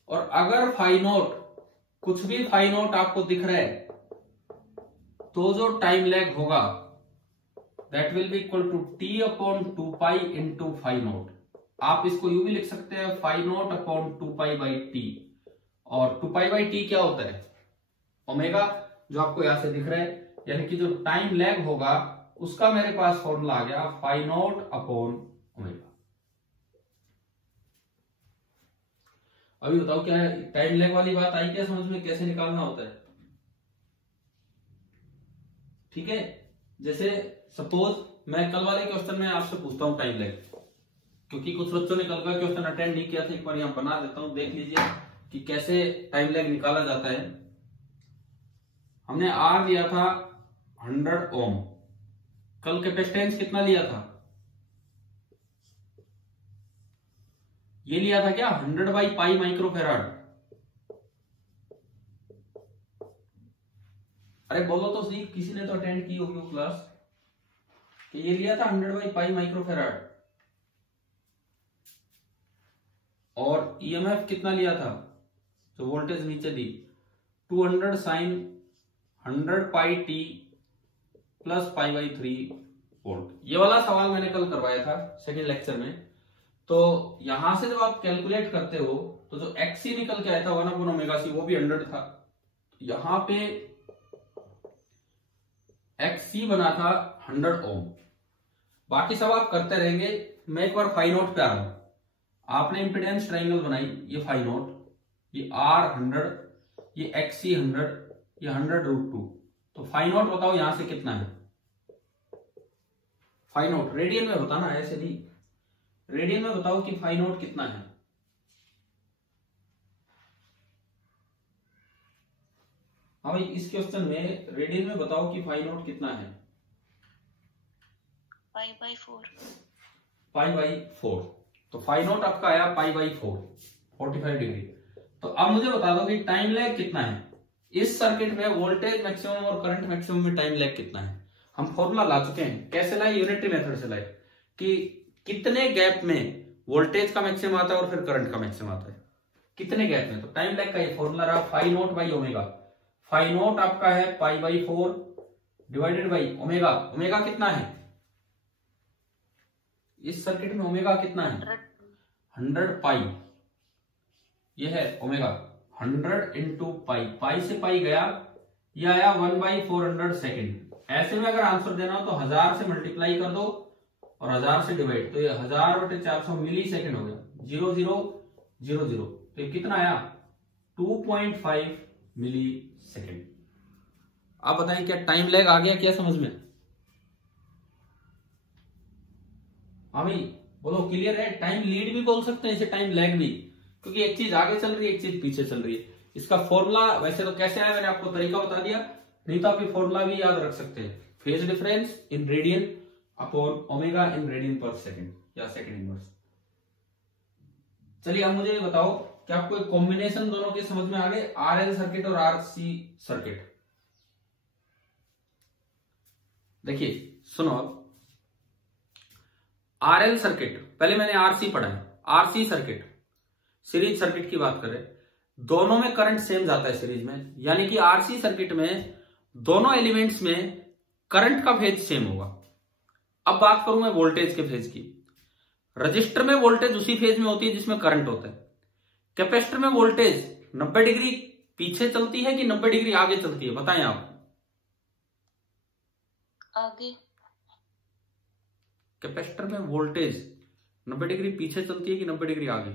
और अगर फाई नॉट, कुछ भी फाई नॉट आपको दिख रहा है, तो जो टाइम लैग होगा that will be equal to t/2π into phi naught. आप इसको यूं भी लिख सकते हैं फाई नॉट अपॉन 2π/t। और 2π/t क्या होता है, ओमेगा, जो आपको यहां से दिख रहा है, यानी कि जो टाइम लैग होगा उसका मेरे पास फॉर्मूला आ गया फाई नॉट अपॉन ओमेगा। अभी बताओ क्या है, टाइम लैग वाली बात आई क्या समझ में, कैसे निकालना होता है? ठीक है, जैसे सपोज मैं कल वाले क्वेश्चन में आपसे पूछता हूं टाइम लैग, क्योंकि कुछ बच्चों ने कल का क्वेश्चन अटेंड नहीं किया था, एक बार यहां बना देता हूं, देख लीजिए कि कैसे टाइम लैग निकाला जाता है। हमने आर लिया था 100 ओम, कल कैपेसिटेंस कितना लिया था, ये लिया था क्या 100/π माइक्रोफेराड। अरे बोलो तो सही, किसी ने तो अटेंड की होगी वो क्लास, कि ये लिया था 100/π माइक्रोफेराड। और ईएमएफ कितना लिया था, जो वोल्टेज नीचे दी, 200 sin 100πt प्लस π/3 वोल्ट। ये वाला सवाल मैंने कल करवाया था सेकेंड लेक्चर में। तो यहां से जब आप कैलकुलेट करते हो तो जो XC निकल के आया था 1/ωc, वो भी 100 था। यहां पे XC बना था 100 ओम। बाकी सब आप करते रहेंगे, मैं एक बार फाई नोट पे आ रहा हूं। आपने इंपिडेंस ट्रायंगल बनाई, ये फाई नोट, ये R 100, ये XC 100, ये 100√2। तो फाई नोट बताओ यहां से कितना है, फाई नोट रेडियन में होता ना, ऐसे नहीं, रेडियन में बताओ कि फाई नोट कितना है। हाँ भाई, इस क्वेश्चन में रेडियन में बताओ कि फाई नोट कितना है। π/4। π/4। तो फाई नोट आपका आया π/4, 45 डिग्री। तो अब मुझे बता दो कि टाइम लैग कितना है इस सर्किट में, वोल्टेज मैक्सिमम और करंट मैक्सिमम में टाइम लैग कितना है। हम फॉर्मूला ला चुके हैं, कैसे लाए, यूनिटरी मेथड से लाए, कि कितने गैप में वोल्टेज का मैक्सिमम आता है और फिर करंट का मैक्सिमम आता है, कितने गैप में। तो टाइम लैग का ये फॉर्मूला रहा phi naught by omega. Phi naught आपका है π/4 डिवाइडेड बाई ओमेगा। ओमेगा कितना है इस सर्किट में, ओमेगा कितना है 100π, ये है ओमेगा 100 इंटू पाई, पाई से पाई गया, ये आया 1/400 सेकेंड। ऐसे में अगर आंसर देना हो तो 1000 से मल्टीप्लाई कर दो और 1000 से डिवाइड, तो ये 1000/400 मिली सेकेंड हो गया, 0000। तो ये कितना आया 2.5 मिली सेकेंड। आप बताइए क्या टाइम लैग आ गया क्या समझ में? हाँ भाई बोलो, क्लियर है? टाइम लीड भी बोल सकते हैं इसे, टाइम लैग भी, क्योंकि एक चीज आगे चल रही है, एक चीज पीछे चल रही है। इसका फॉर्मूला वैसे तो कैसे आया मैंने आपको तरीका बता दिया, नहीं तो आप ये फॉर्मूला भी याद रख सकते हैं, phase difference in radian upon omega in radian पर सेकेंड या सेकेंड इनवर्स। चलिए अब मुझे ये बताओ कि आपको एक कॉम्बिनेशन दोनों के समझ में आ गए, आरएल सर्किट और आरसी सर्किट। देखिए सुनो, अब आरएल सर्किट, पहले मैंने आरसी पढ़ा है, आरसी सर्किट सीरीज सर्किट की बात करें, दोनों में करंट सेम जाता है सीरीज में, यानी कि आरसी सर्किट में दोनों एलिमेंट्स में करंट का फेज सेम होगा। अब बात करूं मैं वोल्टेज के फेज की। रजिस्टर में वोल्टेज उसी फेज में होती है जिसमें करंट होता है। कैपेसिटर में वोल्टेज 90 डिग्री पीछे चलती है कि 90 डिग्री आगे चलती है, बताएं आप। आगे। कैपेसिटर में वोल्टेज 90 डिग्री पीछे चलती है कि 90 डिग्री आगे।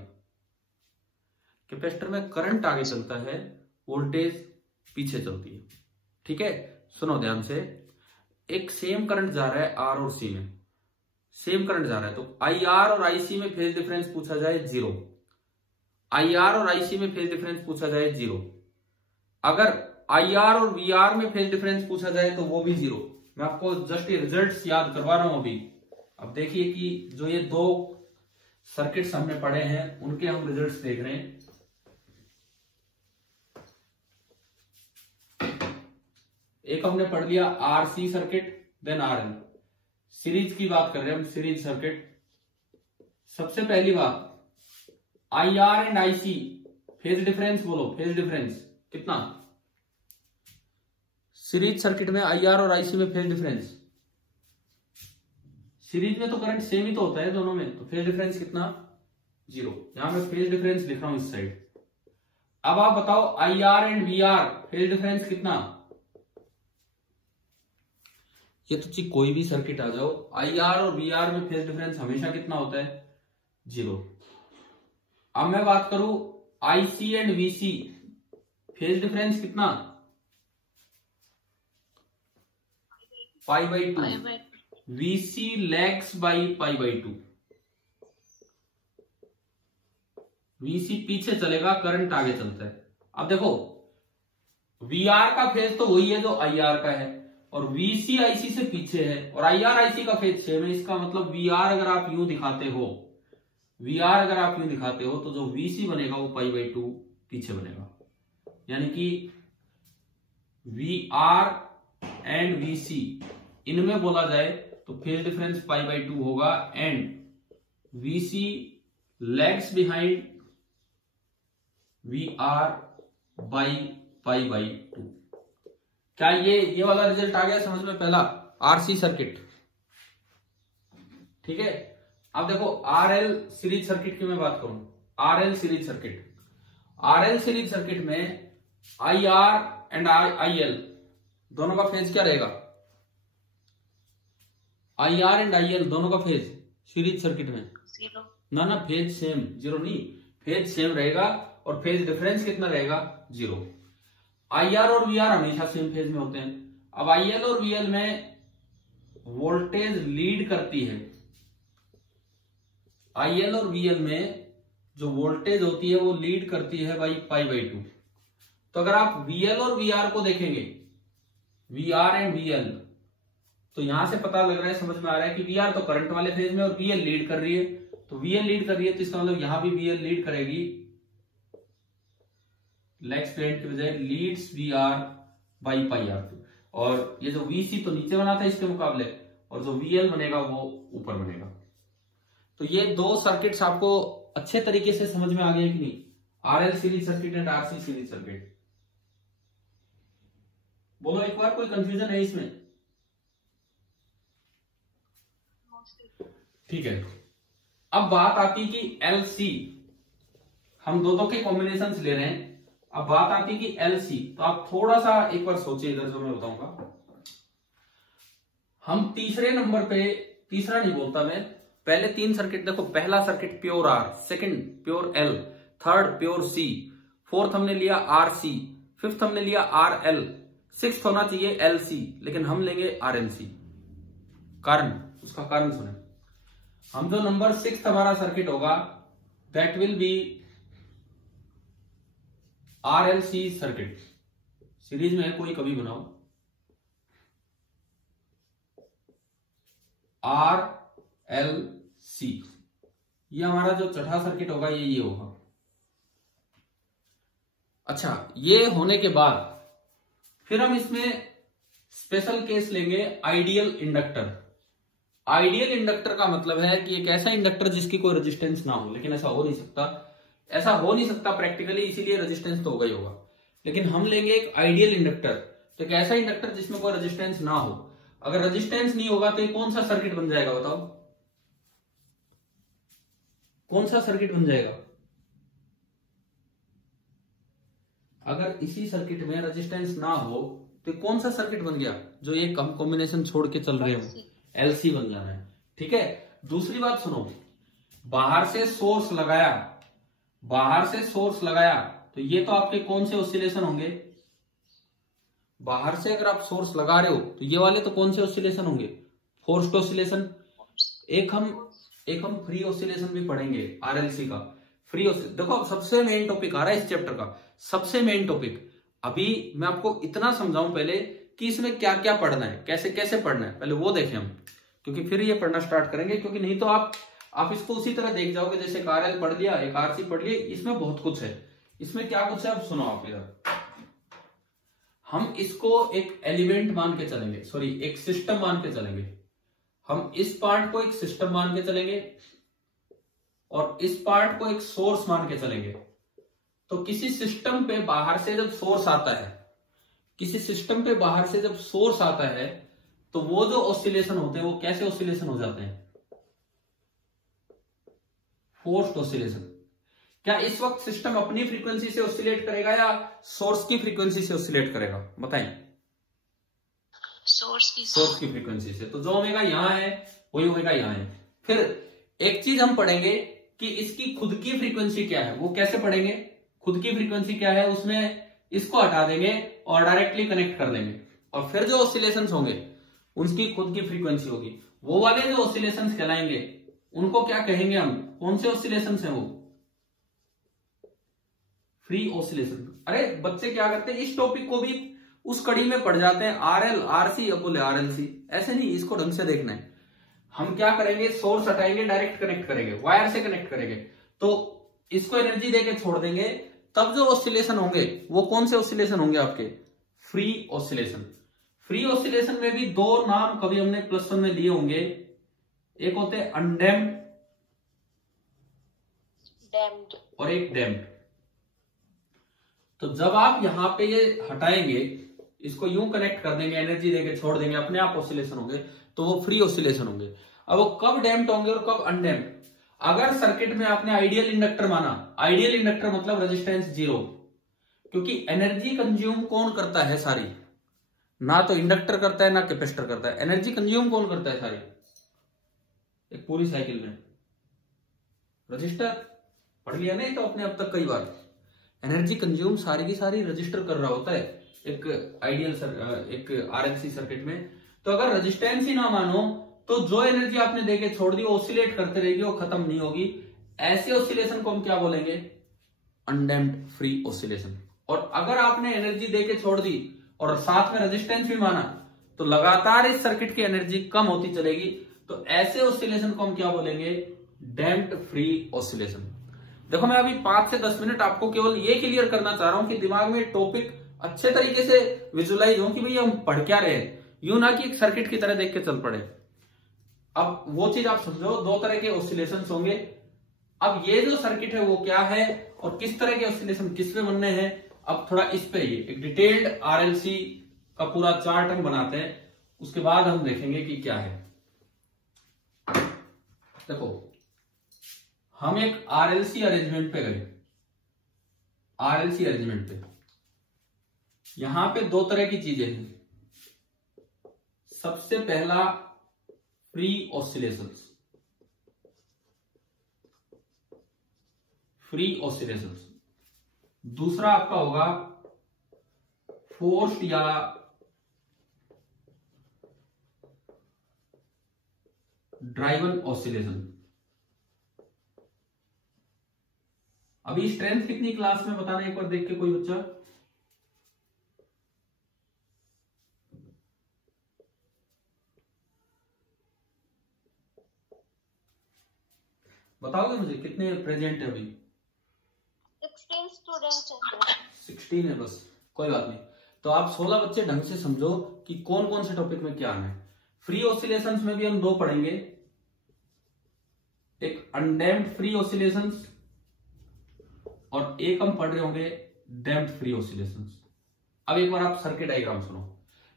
कैपेसिटर में करंट आगे चलता है, वोल्टेज पीछे चलती है। ठीक है, सुनो ध्यान से। एक सेम करंट जा रहा है आर और सी में, सेम करंट जा रहा है, तो आई आर और आईसी में फेज डिफरेंस पूछा जाए 0। आई आर और आईसी में फेज डिफरेंस पूछा जाए 0। अगर आई आर और वी आर में फेज डिफरेंस पूछा जाए तो वो भी 0। मैं आपको जस्ट ये रिजल्ट्स याद करवा रहा हूं अभी। अब देखिए कि जो ये दो सर्किट्स हमने पढ़े हैं उनके हम रिजल्ट्स देख रहे हैं। एक हमने पढ़ लिया RC circuit, then RL. Series की बात कर रहे हैं हम, सीरीज सर्किट। सबसे पहली बात, आई R and IC phase difference बोलो, फेज डिफरेंस कितना? सीरीज सर्किट में आई आर और आईसी में फेज डिफरेंस, सीरीज में तो करंट सेम ही तो होता है दोनों में, तो फेज डिफरेंस कितना? 0। यहां मैं फेज डिफरेंस लिख रहा हूं इस साइड। अब आप बताओ I R and V R phase difference कितना? ये तो चीज कोई भी सर्किट आ जाओ, आई आर और वी आर में फेज डिफरेंस हमेशा कितना होता है? 0। अब मैं बात करूं IC and VC, phase difference कितना? π/2। VC lags by π/2। वीसी पीछे चलेगा, करंट आगे चलता है। अब देखो वी आर का फेज तो वही है जो आई आर का है, और वीसी आईसी से पीछे है, और आई आर आईसी का फेज सेम है। इसका मतलब वी आर अगर आप यूं दिखाते हो, वी आर अगर आप यूं दिखाते हो तो जो वीसी बनेगा वो π/2 पीछे बनेगा। यानी कि वी आर एंड वीसी इनमें बोला जाए तो फेज डिफरेंस π/2 होगा, and VC lags behind V R by π/2। क्या ये वाला रिजल्ट आ गया समझ में? पहला आरसी सर्किट। ठीक है, अब देखो आरएल सीरीज सर्किट की मैं बात करूं। RL series circuit, RL series circuit में I R and I L दोनों का फेज क्या रहेगा? I R and I L दोनों का फेज सीरीज सर्किट में 0। ना फेज सेम, 0 नहीं, फेज सेम रहेगा, और फेज डिफरेंस कितना रहेगा? 0। आई आर और वी आर हमेशा सेम फेज में होते हैं। अब आई एल और वी एल में वोल्टेज लीड करती है। आई एल और वी एल में जो वोल्टेज होती है वो लीड करती है बाई π/2। तो अगर आप वी एल और वी आर को देखेंगे, V R and V L, तो यहां से पता लग रहा है, समझ में आ रहा है कि वी आर तो करंट वाले फेज में और वी एल लीड कर रही है। तो वी एल लीड कर रही है तो इसका मतलब यहां भी वी एल लीड करेगी, लेग्स बिहाइंड की बजाय लीड्स वी आर बाई π/2। और ये जो वीसी तो नीचे बना था इसके मुकाबले, और जो वी एल बनेगा वो ऊपर बनेगा। तो ये दो सर्किट्स आपको अच्छे तरीके से समझ में आ गए कि नहीं? RL series circuit and RC series circuit. बोलो एक बार, कोई कंफ्यूजन है इसमें? ठीक है, अब बात आती कि एलसी, हम दो के कॉम्बिनेशन ले रहे हैं। अब बात आती कि एलसी, तो आप थोड़ा सा एक बार सोचिए इधर जो मैं बताऊंगा। हम तीसरे नंबर पे, तीसरा नहीं बोलता मैं, पहले 3 सर्किट देखो। पहला circuit pure R, second pure L, third pure C, fourth हमने लिया आर सी, फिफ्थ हमने लिया आर एल, सिक्स्थ होना चाहिए एल सी, लेकिन हम लेंगे आर एल सी। कारण, उसका कारण सुने। हम जो नंबर 6 हमारा सर्किट होगा that will be R L C circuit. Series में है, कोई कभी बनाओ। आर एल सी, ये हमारा जो चौथा सर्किट होगा ये होगा। अच्छा, ये होने के बाद फिर हम इसमें स्पेशल केस लेंगे, आइडियल इंडक्टर। आइडियल इंडक्टर का मतलब है कि एक ऐसा इंडक्टर जिसकी कोई रेजिस्टेंस ना हो, लेकिन ऐसा हो नहीं सकता। ऐसा हो नहीं सकता प्रैक्टिकली, इसीलिए रेजिस्टेंस तो होगा ही होगा। लेकिन हम लेंगे एक आइडियल इंडक्टर, तो एक ऐसा इंडक्टर जिसमें कोई रेजिस्टेंस ना हो। अगर रेजिस्टेंस नहीं होगा तो ये कौन सा सर्किट बन जाएगा बताओ, कौन सा सर्किट बन जाएगा? अगर इसी सर्किट में रेजिस्टेंस ना हो तो कौन सा सर्किट बन गया? जो ये कम कॉम्बिनेशन छोड़ के चल रहे हो, एलसी बन जाना है। ठीक है, दूसरी बात सुनो, बाहर से सोर्स लगाया, बाहर से सोर्स लगाया तो ये तो आपके कौन से ऑसिलेशन होंगे? बाहर से अगर आप सोर्स लगा रहे हो तो ये वाले तो कौन से ऑसिलेशन होंगे? Forced oscillation. एक हम फ्री ऑसिलेशन भी पढ़ेंगे आरएलसी का। फ्री देखो अब सबसे मेन टॉपिक आ रहा है इस चैप्टर का, सबसे मेन टॉपिक। अभी मैं आपको इतना समझाऊं पहले कि इसमें क्या क्या पढ़ना है, कैसे कैसे पढ़ना है, पहले वो देखें हम, क्योंकि फिर ये पढ़ना स्टार्ट करेंगे। क्योंकि नहीं तो आप इसको उसी तरह देख जाओगे जैसे एक आरएल पढ़ लिया, एक आरसी पढ़ लिया, इसमें बहुत कुछ है। इसमें क्या कुछ है अब सुनो आप इधर। हम इसको एक एलिमेंट मान के चलेंगे, सॉरी एक सिस्टम मान के चलेंगे। हम इस पार्ट को एक सिस्टम मान के चलेंगे और इस पार्ट को एक सोर्स मान के चलेंगे। तो किसी सिस्टम पे बाहर से जब सोर्स आता है, किसी सिस्टम पे बाहर से जब सोर्स आता है तो वो जो ऑसिलेशन होते हैं वो कैसे ऑसिलेशन हो जाते हैं? Forced oscillation. क्या इस वक्त सिस्टम अपनी फ्रीक्वेंसी से ऑसिलेट करेगा या सोर्स की फ्रीक्वेंसी से ऑसिलेट करेगा? बताएं। सोर्स की फ्रीक्वेंसी से। तो जो ओमेगा यहां है वही ओमेगा यहां है। फिर एक चीज हम पढ़ेंगे कि इसकी खुद की फ्रीक्वेंसी क्या है। वो कैसे पढ़ेंगे? खुद की फ्रीक्वेंसी क्या है, उसमें इसको हटा देंगे और डायरेक्टली कनेक्ट कर देंगे और फिर जो ऑसिलेशंस होंगे उनकी खुद की फ्रीक्वेंसी होगी। वो वाले जो ऑसिलेशंस कहलाएंगे उनको क्या कहेंगे हम? कौन से ऑसिलेशंस हैं वो? Free oscillation. अरे बच्चे क्या करते हैं, इस टॉपिक को भी उस कड़ी में पढ़ जाते हैं, आरएल आरसी अपोले आरएलसी। ऐसे नहीं, इसको ढंग से देखना है। हम क्या करेंगे, सोर्स हटाएंगे, डायरेक्ट कनेक्ट करेंगे, वायर से कनेक्ट करेंगे, तो इसको एनर्जी देके छोड़ देंगे। तब जो ऑसिलेशन होंगे वो कौन से ऑसिलेशन होंगे आपके? Free oscillation. फ्री ऑसिलेशन में भी दो नाम कभी हमने +1 में लिए होंगे, एक होते हैं अनडैम्ड और एक डैम्ड। तो जब आप यहां पे ये हटाएंगे, इसको यूं कनेक्ट कर देंगे, एनर्जी देके छोड़ देंगे, अपने आप ऑसिलेशन होंगे, तो वो फ्री ऑसिलेशन होंगे। अब वो कब डैम्प्ड होंगे और कब अनडैम्प्ड? अगर सर्किट में आपने आइडियल इंडक्टर माना, आइडियल इंडक्टर मतलब रेजिस्टेंस 0, क्योंकि एनर्जी कंज्यूम कौन करता है सारी? ना तो इंडक्टर करता है ना कैपेसिटर करता है। एनर्जी कंज्यूम कौन करता है सारी एक पूरी साइकिल में? रजिस्टर। पढ़ लिया नहीं तो अपने अब तक कई बार। एनर्जी कंज्यूम सारी की सारी रजिस्टर कर रहा होता है एक आइडियल एक आरएलसी सर्किट में। तो अगर रेजिस्टेंस ही ना मानो तो जो एनर्जी आपने देके छोड़ दी वो ऑसिलेट करते रहेगी, वो खत्म नहीं होगी। ऐसे ऑसिलेशन को हम क्या बोलेंगे? Undamped free oscillation. और अगर आपने एनर्जी देके छोड़ दी और साथ में रेजिस्टेंस भी माना तो लगातार इस सर्किट की एनर्जी कम होती चलेगी। तो ऐसे ऑसिलेशन को हम क्या बोलेंगे? Damped free oscillation. देखो मैं अभी 5 से 10 मिनट आपको केवल ये क्लियर करना चाह रहा हूं कि दिमाग में टॉपिक अच्छे तरीके से विजुलाइज हो कि भाई हम पढ़ क्या रहे हैं, यूं ना कि एक सर्किट की तरह देख के चल पड़े। अब वो चीज आप समझो, दो तरह के ऑसिलेशंस होंगे। अब ये जो सर्किट है वो क्या है और किस तरह के ऑसिलेशन किस पे बनने हैं, अब थोड़ा इस पे ही एक डिटेल्ड आरएलसी का पूरा चार्ट हम बनाते हैं, उसके बाद हम देखेंगे कि क्या है। देखो हम एक आरएलसी अरेंजमेंट पे गए, आरएलसी अरेंजमेंट पे यहां पे दो तरह की चीजें हैं। सबसे पहला फ्री ऑसिलेशंस, फ्री ऑसिलेशंस। दूसरा आपका होगा फोर्स्ड या ड्राइवन ऑसिलेशन। अभी स्ट्रेंथ कितनी क्लास में बताना एक बार देख के कोई बच्चा? बताओगे मुझे कितने प्रेजेंट है अभी? 16 स्टूडेंट्स हैं। 16 है बस, कोई बात नहीं। तो आप 16 बच्चे ढंग से समझो कि कौन कौन से टॉपिक में क्या आना है। फ्री ऑसिलेशंस में भी हम दो पढ़ेंगे, एक अनडैम्प्ड फ्री ऑसिलेशंस और एक हम पढ़ रहे होंगे डैम्प्ड फ्री ऑसिलेशंस। अब एक बार आप सर्किट डायग्राम सुनो।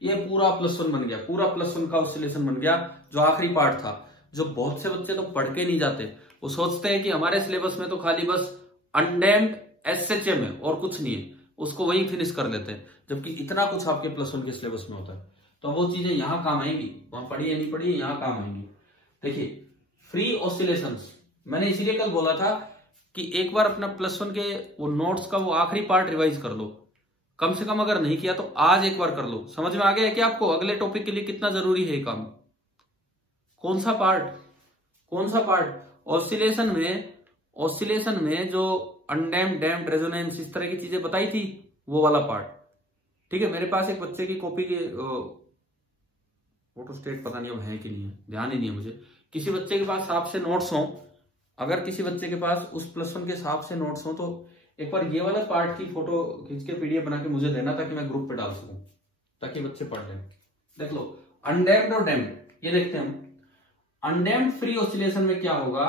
ये पूरा +1 बन गया, पूरा +1 का ऑसिलेशन बन गया। जो आखिरी पार्ट था, जो बहुत से बच्चे तो पढ़ के नहीं जाते, वो सोचते हैं कि हमारे सिलेबस में तो खाली बस अनडैम्प्ड SHM है और कुछ नहीं है, उसको वही फिनिश कर लेते हैं, जबकि इतना कुछ आपके +1 के सिलेबस में होता है। तो वो चीजें यहां काम आएंगी, वहां पढ़ी है नहीं पढ़ी है, यहां काम आएंगी। देखिए फ्री ऑसिलेशंस मैंने इसीलिए कल बोला था कि एक बार अपना +1 के वो नोट्स का वो आखिरी पार्ट रिवाइज कर लो, कम से कम अगर नहीं किया तो आज एक बार कर लो। समझ में आ गया है कि आपको अगले टॉपिक के लिए कितना जरूरी है काम? कौन सा पार्ट? ऑसिलेशन में जो अनडैम्प्ड, डैम्प्ड, रेजोनेंस, इस तरह की चीजें बताई थी, वो वाला पार्ट। ठीक है, मेरे पास एक बच्चे की कॉपी के फोटोस्टेट पता नहीं अब है कि नहीं है, ध्यान ही नहीं है मुझे। किसी बच्चे के पास हिसाब से नोट्स हो, अगर किसी बच्चे के पास उस +1 के हिसाब से नोट्स हो तो एक बार ये वाला पार्ट की फोटो खींच के PDF बना के मुझे देना, ताकि मैं ग्रुप पे डाल सकूं, ताकि बच्चे पढ़ लें। देख लो अनडैम्प्ड और डैम्प्ड, ये देखते हैं हम। अनडैम्प्ड फ्री ऑसिलेशन में क्या होगा,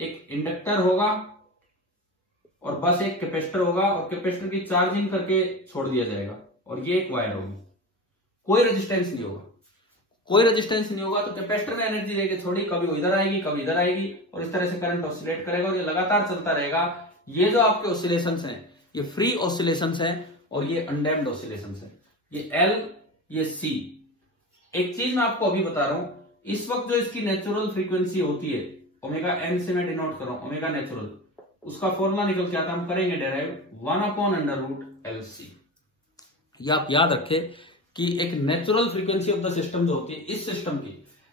एक इंडक्टर होगा और बस एक कैपेसिटर होगा, और कैपेसिटर की चार्जिंग करके छोड़ दिया जाएगा, और ये एक वायर होगी। कोई रेजिस्टेंस नहीं होगा, तो कैपेसिटर में एनर्जी लेके छोड़ी, कभी वो इधर आएगी कभी इधर आएगी, और इस तरह से करंट ऑसिलेट करेगा, और ये लगातार चलता रहेगा। ये जो आपके ऑसिलेशंस हैं, ये फ्री ऑसिलेशंस हैं, और ये अनडैम्प्ड ऑसिलेशंस हैं। ये L, ये C। एक चीज मैं आपको अभी बता रहा हूं, इस वक्त जो इसकी नेचुरल फ्रीक्वेंसी होती है, ω_n से मैं डिनोट कर रहा हूं, ओमेगा नेचुरल, उसका फॉर्मूला निकल के आता है, हम करेंगे डेराइव 1/√LC। ये आप याद रखें कि एक natural frequency of the system जो होती है, इस सिस्टम की,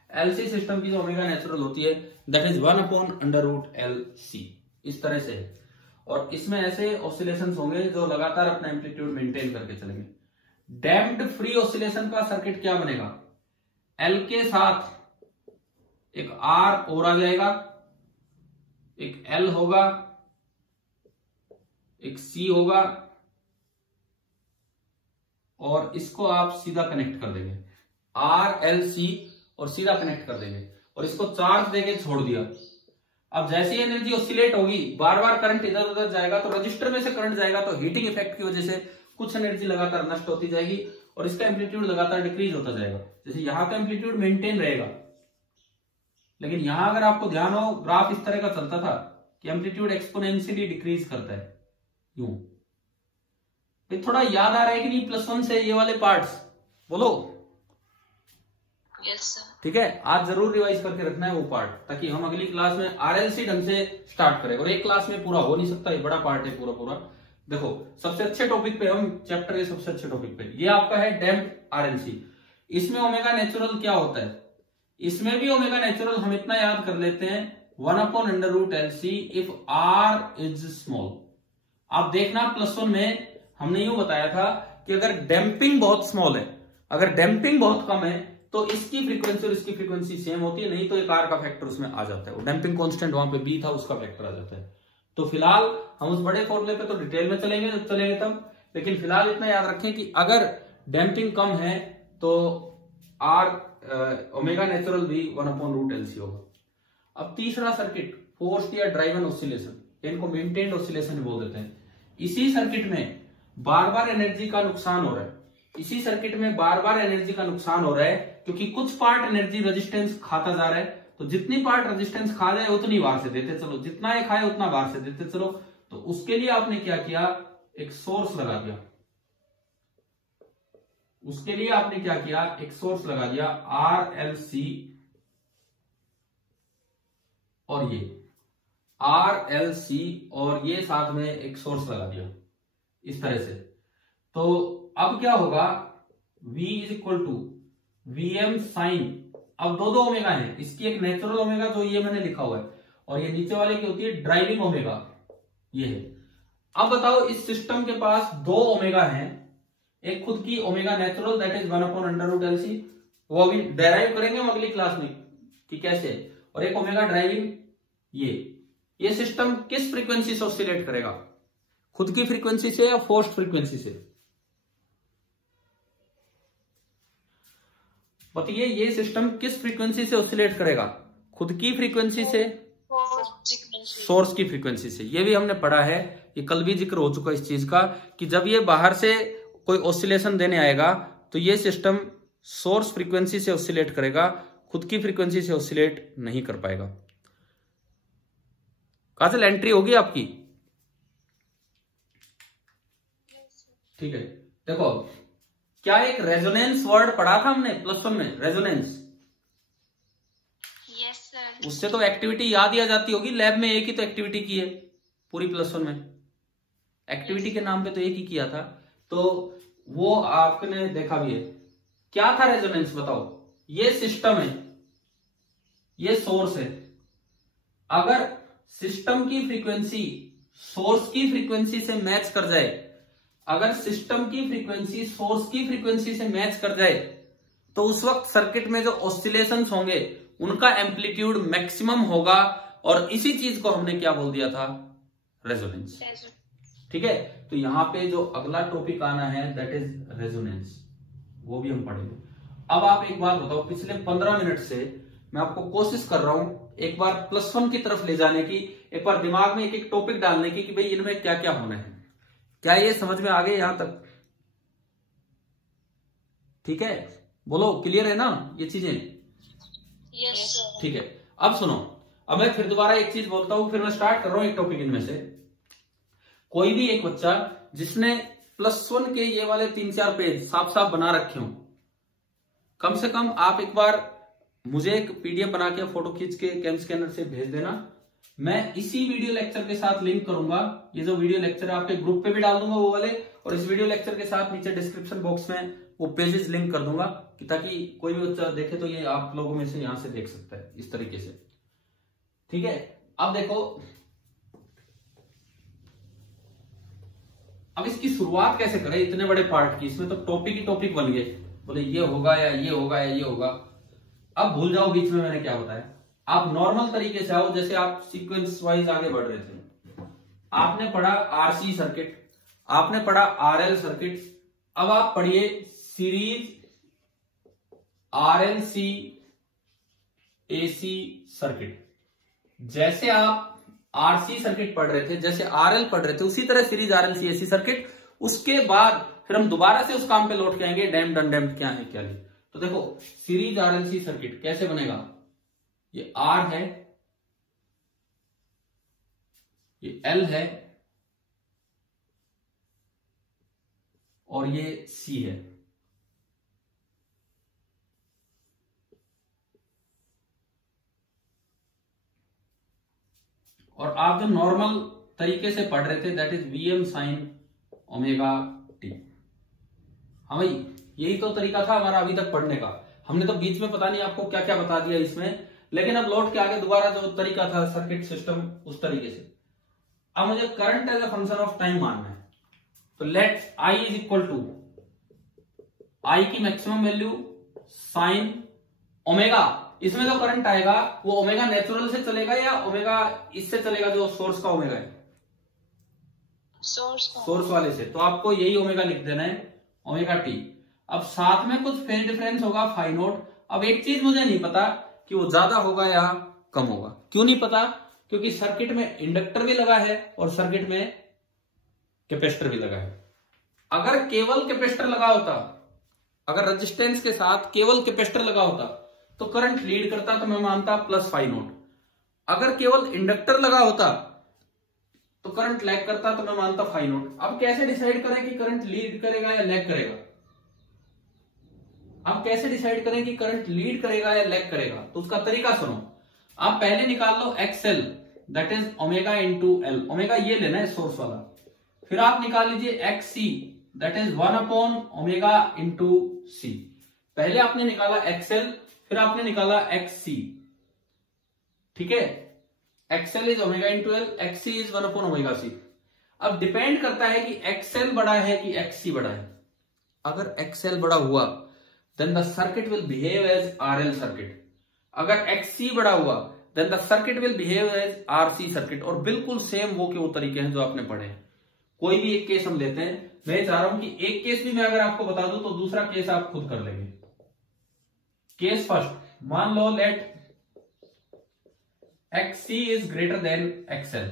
LC सिस्टम की जो ओमेगा नेचुरल होती है, दैट इज 1/√LC। इस तरह से है, और इसमें ऐसे ऑसिलेशंस होंगे जो लगातार अपना एम्पलीट्यूड मेंटेन करके चलेंगे। डैम्प्ड फ्री ऑसिलेशन का सर्किट क्या बनेगा, L के साथ एक R और आ जाएगा, एक L होगा, एक C होगा, और इसको आप सीधा कनेक्ट कर देंगे, RLC, और सीधा कनेक्ट कर देंगे, और इसको चार्ज देके छोड़ दिया। अब जैसी एनर्जी ऑसिलेट होगी, बार बार करंट इधर उधर जाएगा, तो रजिस्टर में से करंट जाएगा, तो हीटिंग इफेक्ट की वजह से कुछ एनर्जी लगातार नष्ट होती जाएगी, और इसका एम्पलीट्यूड लगातार डिक्रीज होता जाएगा। जैसे यहां का एम्पलीट्यूड मेंटेन रहेगा, लेकिन यहां अगर आपको ध्यान हो, ग्राफ इस तरह का चलता था कि एम्पलीट्यूड एक्सपोनेंशियली डिक्रीज करता है, यूं। थोड़ा याद आ रहा है कि नहीं +1 से ये वाले पार्ट्स? बोलो। Yes sir. ठीक है, आज जरूर रिवाइज करके रखना है वो पार्ट, ताकि हम अगली क्लास में RLC ढंग से स्टार्ट करें। और एक क्लास में पूरा हो नहीं सकता, ये बड़ा पार्ट है पूरा। देखो सबसे अच्छे टॉपिक पे, हम चैप्टर के सबसे अच्छे टॉपिक पे, ये आपका है डैम्प्ड RLC। इसमें ओमेगा नेचुरल क्या होता है, इसमें भी ओमेगा नेचुरल हम इतना याद कर लेते हैं, 1/√LC if R is small. आप देखना +1 में हमने यूं बताया था कि अगर डैम्पिंग बहुत स्मॉल है, अगर डैम्पिंग बहुत कम है, तो इसकी फ्रीक्वेंसी और इसकी फ्रीक्वेंसी सेम होती है, नहीं तो एक R का फैक्टर उसमें आ जाता है, वो डैम्पिंग कांस्टेंट वहां पे B था, उसका फैक्टर आ जाता है। तो फिलहाल हम उस बड़े फॉर्मूले पे तो डिटेल में चलेंगे जब चलेंगे तब, लेकिन फिलहाल इतना याद रखें कि अगर डैम्पिंग कम है तो ओमेगा नेचुरल भी 1/√LC होगा। अब तीसरा सर्किट, फोर्स्ड या ड्राइवन ऑसिलेशन, इनको मेंटेन्ड ऑसिलेशन बोल देते हैं। इसी सर्किट में बार बार एनर्जी का नुकसान हो रहा है, क्योंकि कुछ पार्ट एनर्जी रेजिस्टेंस खाता जा रहा है, तो जितनी पार्ट रेजिस्टेंस खा जाए उतनी बार से देते चलो, जितना ये खाए उतना बार से देते चलो। तो उसके लिए आपने क्या किया, एक सोर्स लगा दिया, RLC, और ये RLC, और ये साथ में एक सोर्स लगा दिया इस तरह से। तो अब क्या होगा, V = VM sin, अब दो ओमेगा है, इसकी एक नेचुरल ओमेगा जो ये मैंने लिखा हुआ है, और ये नीचे वाले की होती है ड्राइविंग ओमेगा, ये है। अब बताओ इस सिस्टम के पास दो ओमेगा हैं, एक खुद की omega natural that is 1/√LC, वो अभी डेराइव करेंगे हम अगली क्लास में कि कैसे, और एक ओमेगा ड्राइविंग, ये सिस्टम किस फ्रीक्वेंसी से ऑसिलेट करेगा, खुद की फ्रीक्वेंसी से या फोर्स्ड फ्रीक्वेंसी से? बताइए, ये सिस्टम किस फ्रीक्वेंसी से ऑसिलेट करेगा, खुद की फ्रीक्वेंसी से, सोर्स की फ्रीक्वेंसी से? ये भी हमने पढ़ा है, ये कल भी जिक्र हो चुका इस चीज का कि जब ये बाहर से कोई ऑसिलेशन देने आएगा तो ये सिस्टम सोर्स फ्रीक्वेंसी से ऑसिलेट करेगा, खुद की फ्रीक्वेंसी से ऑसिलेट नहीं कर पाएगा। काजल एंट्री होगी आपकी? ठीक है, देखो क्या एक रेजोनेंस वर्ड पढ़ा था हमने +1 में, रेजोनेंस? Yes, sir. उससे तो एक्टिविटी याद ही आ जाती होगी, लैब में एक ही तो एक्टिविटी की है पूरी +1 में, एक्टिविटी के नाम पे तो एक ही किया था, तो वो आपने देखा भी है। क्या था रेजोनेंस बताओ? ये सिस्टम है, ये सोर्स है, अगर सिस्टम की फ्रीक्वेंसी सोर्स की फ्रीक्वेंसी से मैच कर जाए, अगर सिस्टम की फ्रीक्वेंसी सोर्स की फ्रीक्वेंसी से मैच कर जाए तो उस वक्त सर्किट में जो ऑसिलेशंस होंगे उनका एम्पलीट्यूड मैक्सिमम होगा, और इसी चीज को हमने क्या बोल दिया था? रेजोनेंस। ठीक है, तो यहां पे जो अगला टॉपिक आना है दैट इज रेजोनेंस, वो भी हम पढ़ेंगे। अब आप एक बात बताओ, पिछले 15 मिनट से मैं आपको कोशिश कर रहा हूं एक बार +1 की तरफ ले जाने की, एक बार दिमाग में एक एक टॉपिक डालने की कि भाई इनमें क्या क्या होना है। क्या ये समझ में आ गए यहां तक? ठीक है, बोलो, क्लियर है ना ये चीजें? Yes, sir. ठीक है, अब सुनो, अब मैं फिर दोबारा एक चीज बोलता हूं, फिर मैं स्टार्ट कर रहा हूं एक टॉपिक। इनमें से कोई भी एक बच्चा जिसने +1 के ये वाले 3-4 पेज साफ साफ बना रखे हो, कम से कम आप एक बार मुझे एक PDF बना के फोटो खींच के कैम स्कैनर से भेज देना। मैं इसी वीडियो लेक्चर के साथ लिंक करूंगा, ये जो वीडियो लेक्चर है आपके ग्रुप पे भी डाल दूंगा वो वाले, और इस वीडियो लेक्चर के साथ नीचे डिस्क्रिप्शन बॉक्स में वो पेजेस लिंक कर दूंगा कि ताकि कोई भी बच्चा देखे तो ये आप लोगों में से यहां से देख सकता है इस तरीके से। ठीक है, अब देखो, अब इसकी शुरुआत कैसे करें इतने बड़े पार्ट की? इसमें तो टॉपिक ही टॉपिक बन गए, बोले ये होगा या ये होगा या ये होगा। अब भूल जाओ बीच में मैंने क्या बताया, आप नॉर्मल तरीके से आओ, जैसे आप सीक्वेंस वाइज आगे बढ़ रहे थे। आपने पढ़ा RC सर्किट, आपने पढ़ा RL सर्किट, अब आप पढ़िए सीरीज RLC AC सर्किट। जैसे आप RC सर्किट पढ़ रहे थे, जैसे RL पढ़ रहे थे, उसी तरह सीरीज RLC AC सर्किट। उसके बाद फिर हम दोबारा से उस काम पे लौट के आएंगे, डैम्प्ड अनडैम्प्ड क्या है क्या नहीं। तो देखो सीरीज RLC सर्किट कैसे बनेगा, ये R है, ये L है, और ये C है। और आप जो नॉर्मल तरीके से पढ़ रहे थे that is Vm sin omega t। हाँ भाई, यही तो तरीका था हमारा अभी तक पढ़ने का। हमने तो बीच में पता नहीं आपको क्या क्या बता दिया इसमें, लेकिन अब लौट के आगे दोबारा जो तरीका था सर्किट सिस्टम उस तरीके से। अब मुझे current as a function of time मानना है, तो let I is equal to I की मैक्सिमम वैल्यू साइन ओमेगा। इसमें जो करंट आएगा वो ओमेगा नेचुरल से चलेगा या ओमेगा इससे चलेगा जो सोर्स का ओमेगा है, सोर्स वाले से। तो आपको यही ओमेगा लिख देना है, ओमेगा टी। अब साथ में कुछ फेज डिफरेंस होगा फाई नोट। अब एक चीज मुझे नहीं पता कि वो ज्यादा होगा या कम होगा। क्यों नहीं पता? क्योंकि सर्किट में इंडक्टर भी लगा है और सर्किट में कैपेसिटर भी लगा है। अगर केवल कैपेसिटर लगा होता, अगर रेजिस्टेंस के साथ केवल कैपेसिटर लगा होता तो करंट लीड करता, तो मैं मानता प्लस फाई नोट। अगर केवल इंडक्टर लगा होता तो करंट लैग करता, तो मैं मानता फाई नोट। अब कैसे डिसाइड करें कि करंट लीड करेगा या लैग करेगा? अब कैसे डिसाइड करें कि करंट लीड करेगा या लैग करेगा? तो उसका तरीका सुनो। आप पहले निकाल लो XL, that is omega into L. Omega ये लेना है सोर्स वाला। फिर आप निकाल लीजिए XC, that is 1 omega into C. पहले आपने निकाला एक्सएल, फिर आपने निकाला एक्ससी। ठीक है, XL is omega into L, XC is 1 omega C. अब डिपेंड करता है कि एक्सएल बड़ा है कि एक्ससी बड़ा है। अगर एक्सएल बड़ा हुआ then the circuit will behave as RL circuit. अगर एक्ससी बड़ा हुआ then the circuit will behave as RC circuit. और बिल्कुल सेम वो के वो तरीके हैं जो आपने पढ़े हैं। कोई भी एक केस हम लेते हैं। मैं चाह रहा हूं कि एक केस भी मैं अगर आपको बता दूं तो दूसरा केस आप खुद कर लेंगे। केस फर्स्ट, मान लो let XC is greater than XL।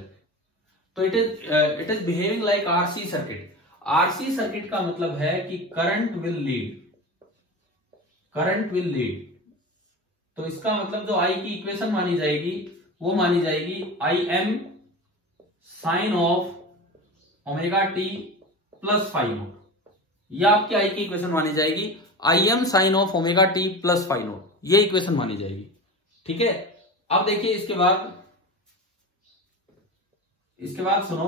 तो it is behaving like RC circuit. RC circuit का मतलब है कि current will lead, current will lead. तो इसका मतलब जो आई की इक्वेशन मानी जाएगी वो मानी जाएगी I M sine of omega T plus phi naught. यह आपकी आई की इक्वेशन मानी जाएगी, I M sine of omega T plus phi naught, ये इक्वेशन मानी जाएगी। ठीक है, अब देखिए इसके बाद सुनो,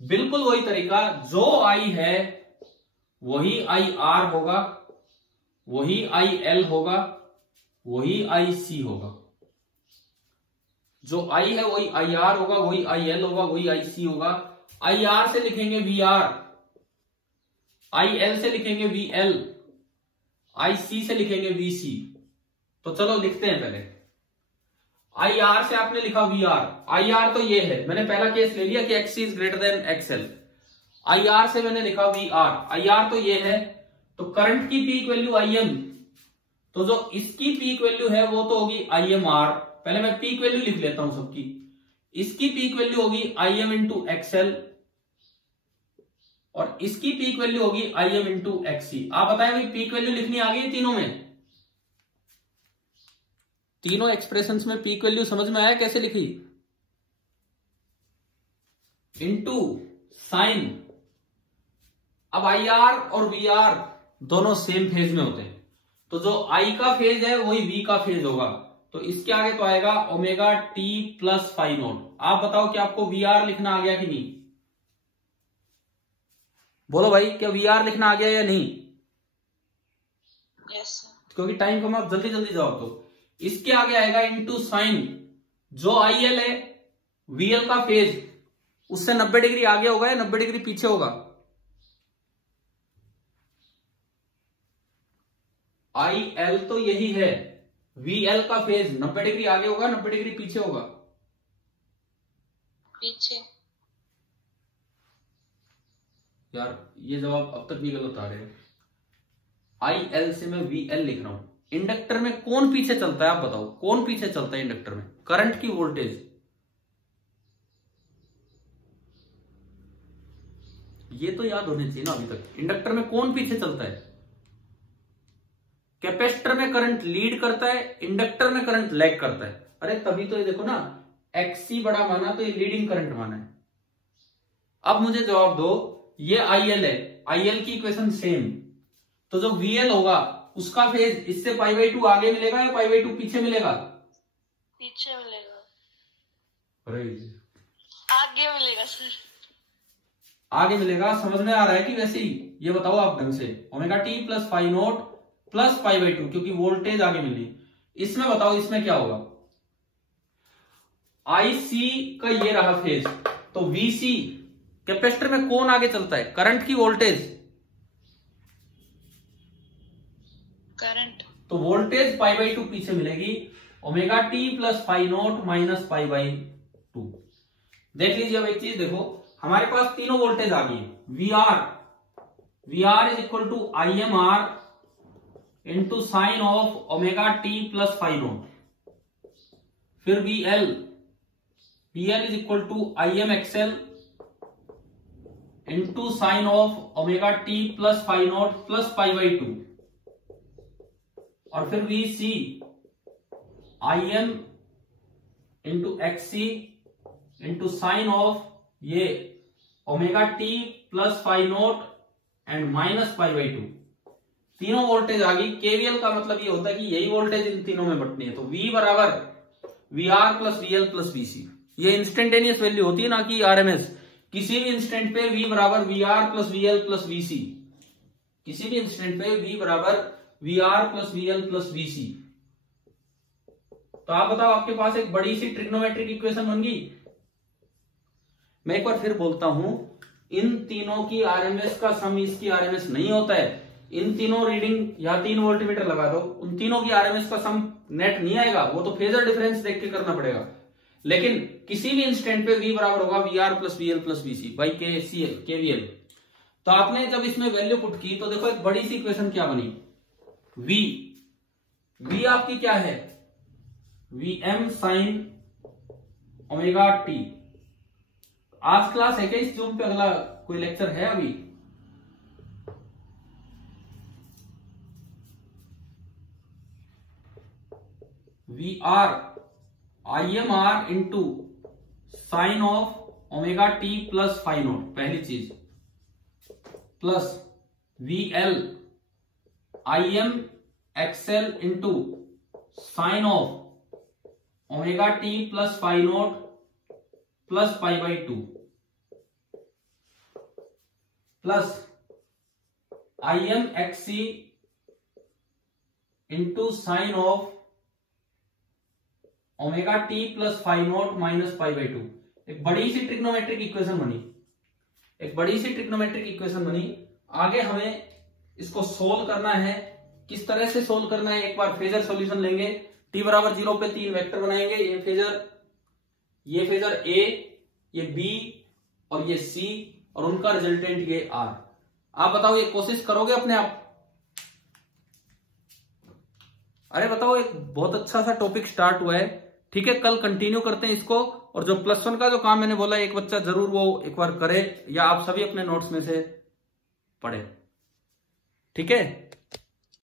बिल्कुल वही तरीका, जो आई है वही आई आर होगा, वही आई एल होगा, वही आई सी होगा। जो आई है वही आई आर होगा, वही आई एल होगा, वही आई सी होगा। आई आर से लिखेंगे वी आर, आई एल से लिखेंगे वी एल, आई सी से लिखेंगे वी सी। तो चलो लिखते हैं पहले। आई आर से आपने लिखा वी आर, आई आर तो ये है, मैंने पहला केस ले लिया कि x is greater then XL. I R से मैंने लिखा वी आर, आई आर तो ये है, तो करंट की पीक वैल्यू आई एम, तो जो इसकी पीक वैल्यू है वो तो होगी आई एम आर। पहले मैं पीक वैल्यू लिख लेता हूं सबकी। इसकी पीक वैल्यू होगी आई एम इंटू एक्सएल और इसकी पीक वैल्यू होगी आई एम इंटू एक्ससी। आप बताएं भाई पीक वैल्यू लिखनी आ गई तीनों में? तीनों एक्सप्रेशंस में पीक वैल्यू समझ में आया कैसे लिखी? Into sine. अब आई आर और वी आर दोनों सेम फेज में होते हैं, तो जो आई का फेज है वही वी का फेज होगा, तो इसके आगे तो आएगा omega T plus phi naught. आप बताओ कि आपको वी आर लिखना आ गया कि नहीं? बोलो भाई, क्या वी आर लिखना आ गया या नहीं? Yes, sir. क्योंकि टाइम कम, आप जल्दी जल्दी जवाब दो। इसके आगे आएगा इंटू साइन, जो आई एल है वी एल का फेज उससे 90 डिग्री आगे होगा या 90 डिग्री पीछे होगा? आई एल तो यही है, वी एल का फेज 90 डिग्री आगे होगा 90 डिग्री पीछे होगा? पीछे। यार ये जवाब अब तक भी गलत आ रहे हैं। आई एल से मैं वी एल लिख रहा हूं। इंडक्टर में कौन पीछे चलता है? आप बताओ कौन पीछे चलता है इंडक्टर में? करंट की वोल्टेज। ये तो याद होने चाहिए ना अभी तक। इंडक्टर में कौन पीछे चलता है? कैपेसिटर में करंट लीड करता है, इंडक्टर में करंट लैग करता है। अरे तभी तो ये देखो ना, एक्सी बड़ा माना तो ये लीडिंग करंट माना है। अब मुझे जवाब दो, ये आई एल है, आई एल की इक्वेशन सेम, तो जो वी एल होगा उसका फेज इससे पाई बाई 2 आगे मिलेगा या पाई बाई 2 पीछे मिलेगा? पीछे मिलेगा। अरे आगे मिलेगा सर। आगे मिलेगा, समझ में आ रहा है कि वैसे ही? ये बताओ आप ढंग से। Omega T plus phi naught plus pi by 2, क्योंकि वोल्टेज आगे मिली। इसमें बताओ इसमें क्या होगा? आई सी का ये रहा फेज, तो वी सी, कैपेसिटर में कौन आगे चलता है? करंट की वोल्टेज? करंट। तो वोल्टेज पाई बाई 2 पीछे मिलेगी। Omega T plus phi naught minus pi by 2। देख लीजिए, अब एक चीज देखो, हमारे पास तीनों वोल्टेज आ गई। V R is equal to I M R into sine of omega T plus phi naught. फिर V L is equal to I M XL into sine of omega T plus phi naught plus pi by 2। और फिर V C I M into X C into sine of ये omega T plus phi naught and minus pi by 2। तीनों वोल्टेज आ गई। केवीएल का मतलब ये होता है कि यही वोल्टेज इन तीनों में बंटनी है, तो V बराबर V R plus V L plus V C. ये इंस्टेंटेनियस वैल्यू होती है ना कि आरएमएस। किसी भी इंस्टेंट पे V बराबर V R plus V L plus V C, किसी भी इंस्टेंट पे V बराबर V R plus V L plus V C. तो आप बताओ, आपके पास एक बड़ी सी ट्रिग्नोमेट्रिक इक्वेशन बन गई। मैं एक बार फिर बोलता हूं, इन तीनों की आरएमएस का सम इसकी आरएमएस नहीं होता है। इन तीनों रीडिंग या 3 वोल्टमीटर लगा दो, उन तीनों की आरएमएस का सम नेट नहीं आएगा, वो तो फेजर डिफरेंस देख के करना पड़ेगा। लेकिन किसी भी इंस्टेंट पे V बराबर होगा V R plus V L plus V C by KVL. तो आपने जब इसमें वैल्यू पुट की तो देखो एक बड़ी सी इक्वेशन क्या बनी। V आपकी क्या है? V M sine omega t आज क्लास है क्या इस जूम पे? अगला कोई लेक्चर है अभी? V R IMR into sine of omega T plus phi naught, पहली चीज, plus VL IM XL into sine of omega T plus phi naught plus pi by 2 plus IM XC into sine of omega T plus phi naught minus pi by 2। एक बड़ी सी ट्रिग्नोमेट्रिक इक्वेशन बनी, एक बड़ी सी ट्रिग्नोमेट्रिक इक्वेशन बनी। आगे हमें इसको सोल्व करना है। किस तरह से सोल्व करना है, एक बार फेजर सॉल्यूशन लेंगे। t बराबर 0 पे 3 वेक्टर बनाएंगे, ये फेजर A, ये B और ये C, और उनका रिजल्टेंट ये R। आप बताओ, ये कोशिश करोगे अपने आप? अरे बताओ, एक बहुत अच्छा सा टॉपिक स्टार्ट हुआ है, ठीक है। कल कंटिन्यू करते हैं इसको, और जो +1 का जो काम मैंने बोला, एक बच्चा जरूर वो एक बार करे, या आप सभी अपने नोट्स में से पढ़े, ठीक है।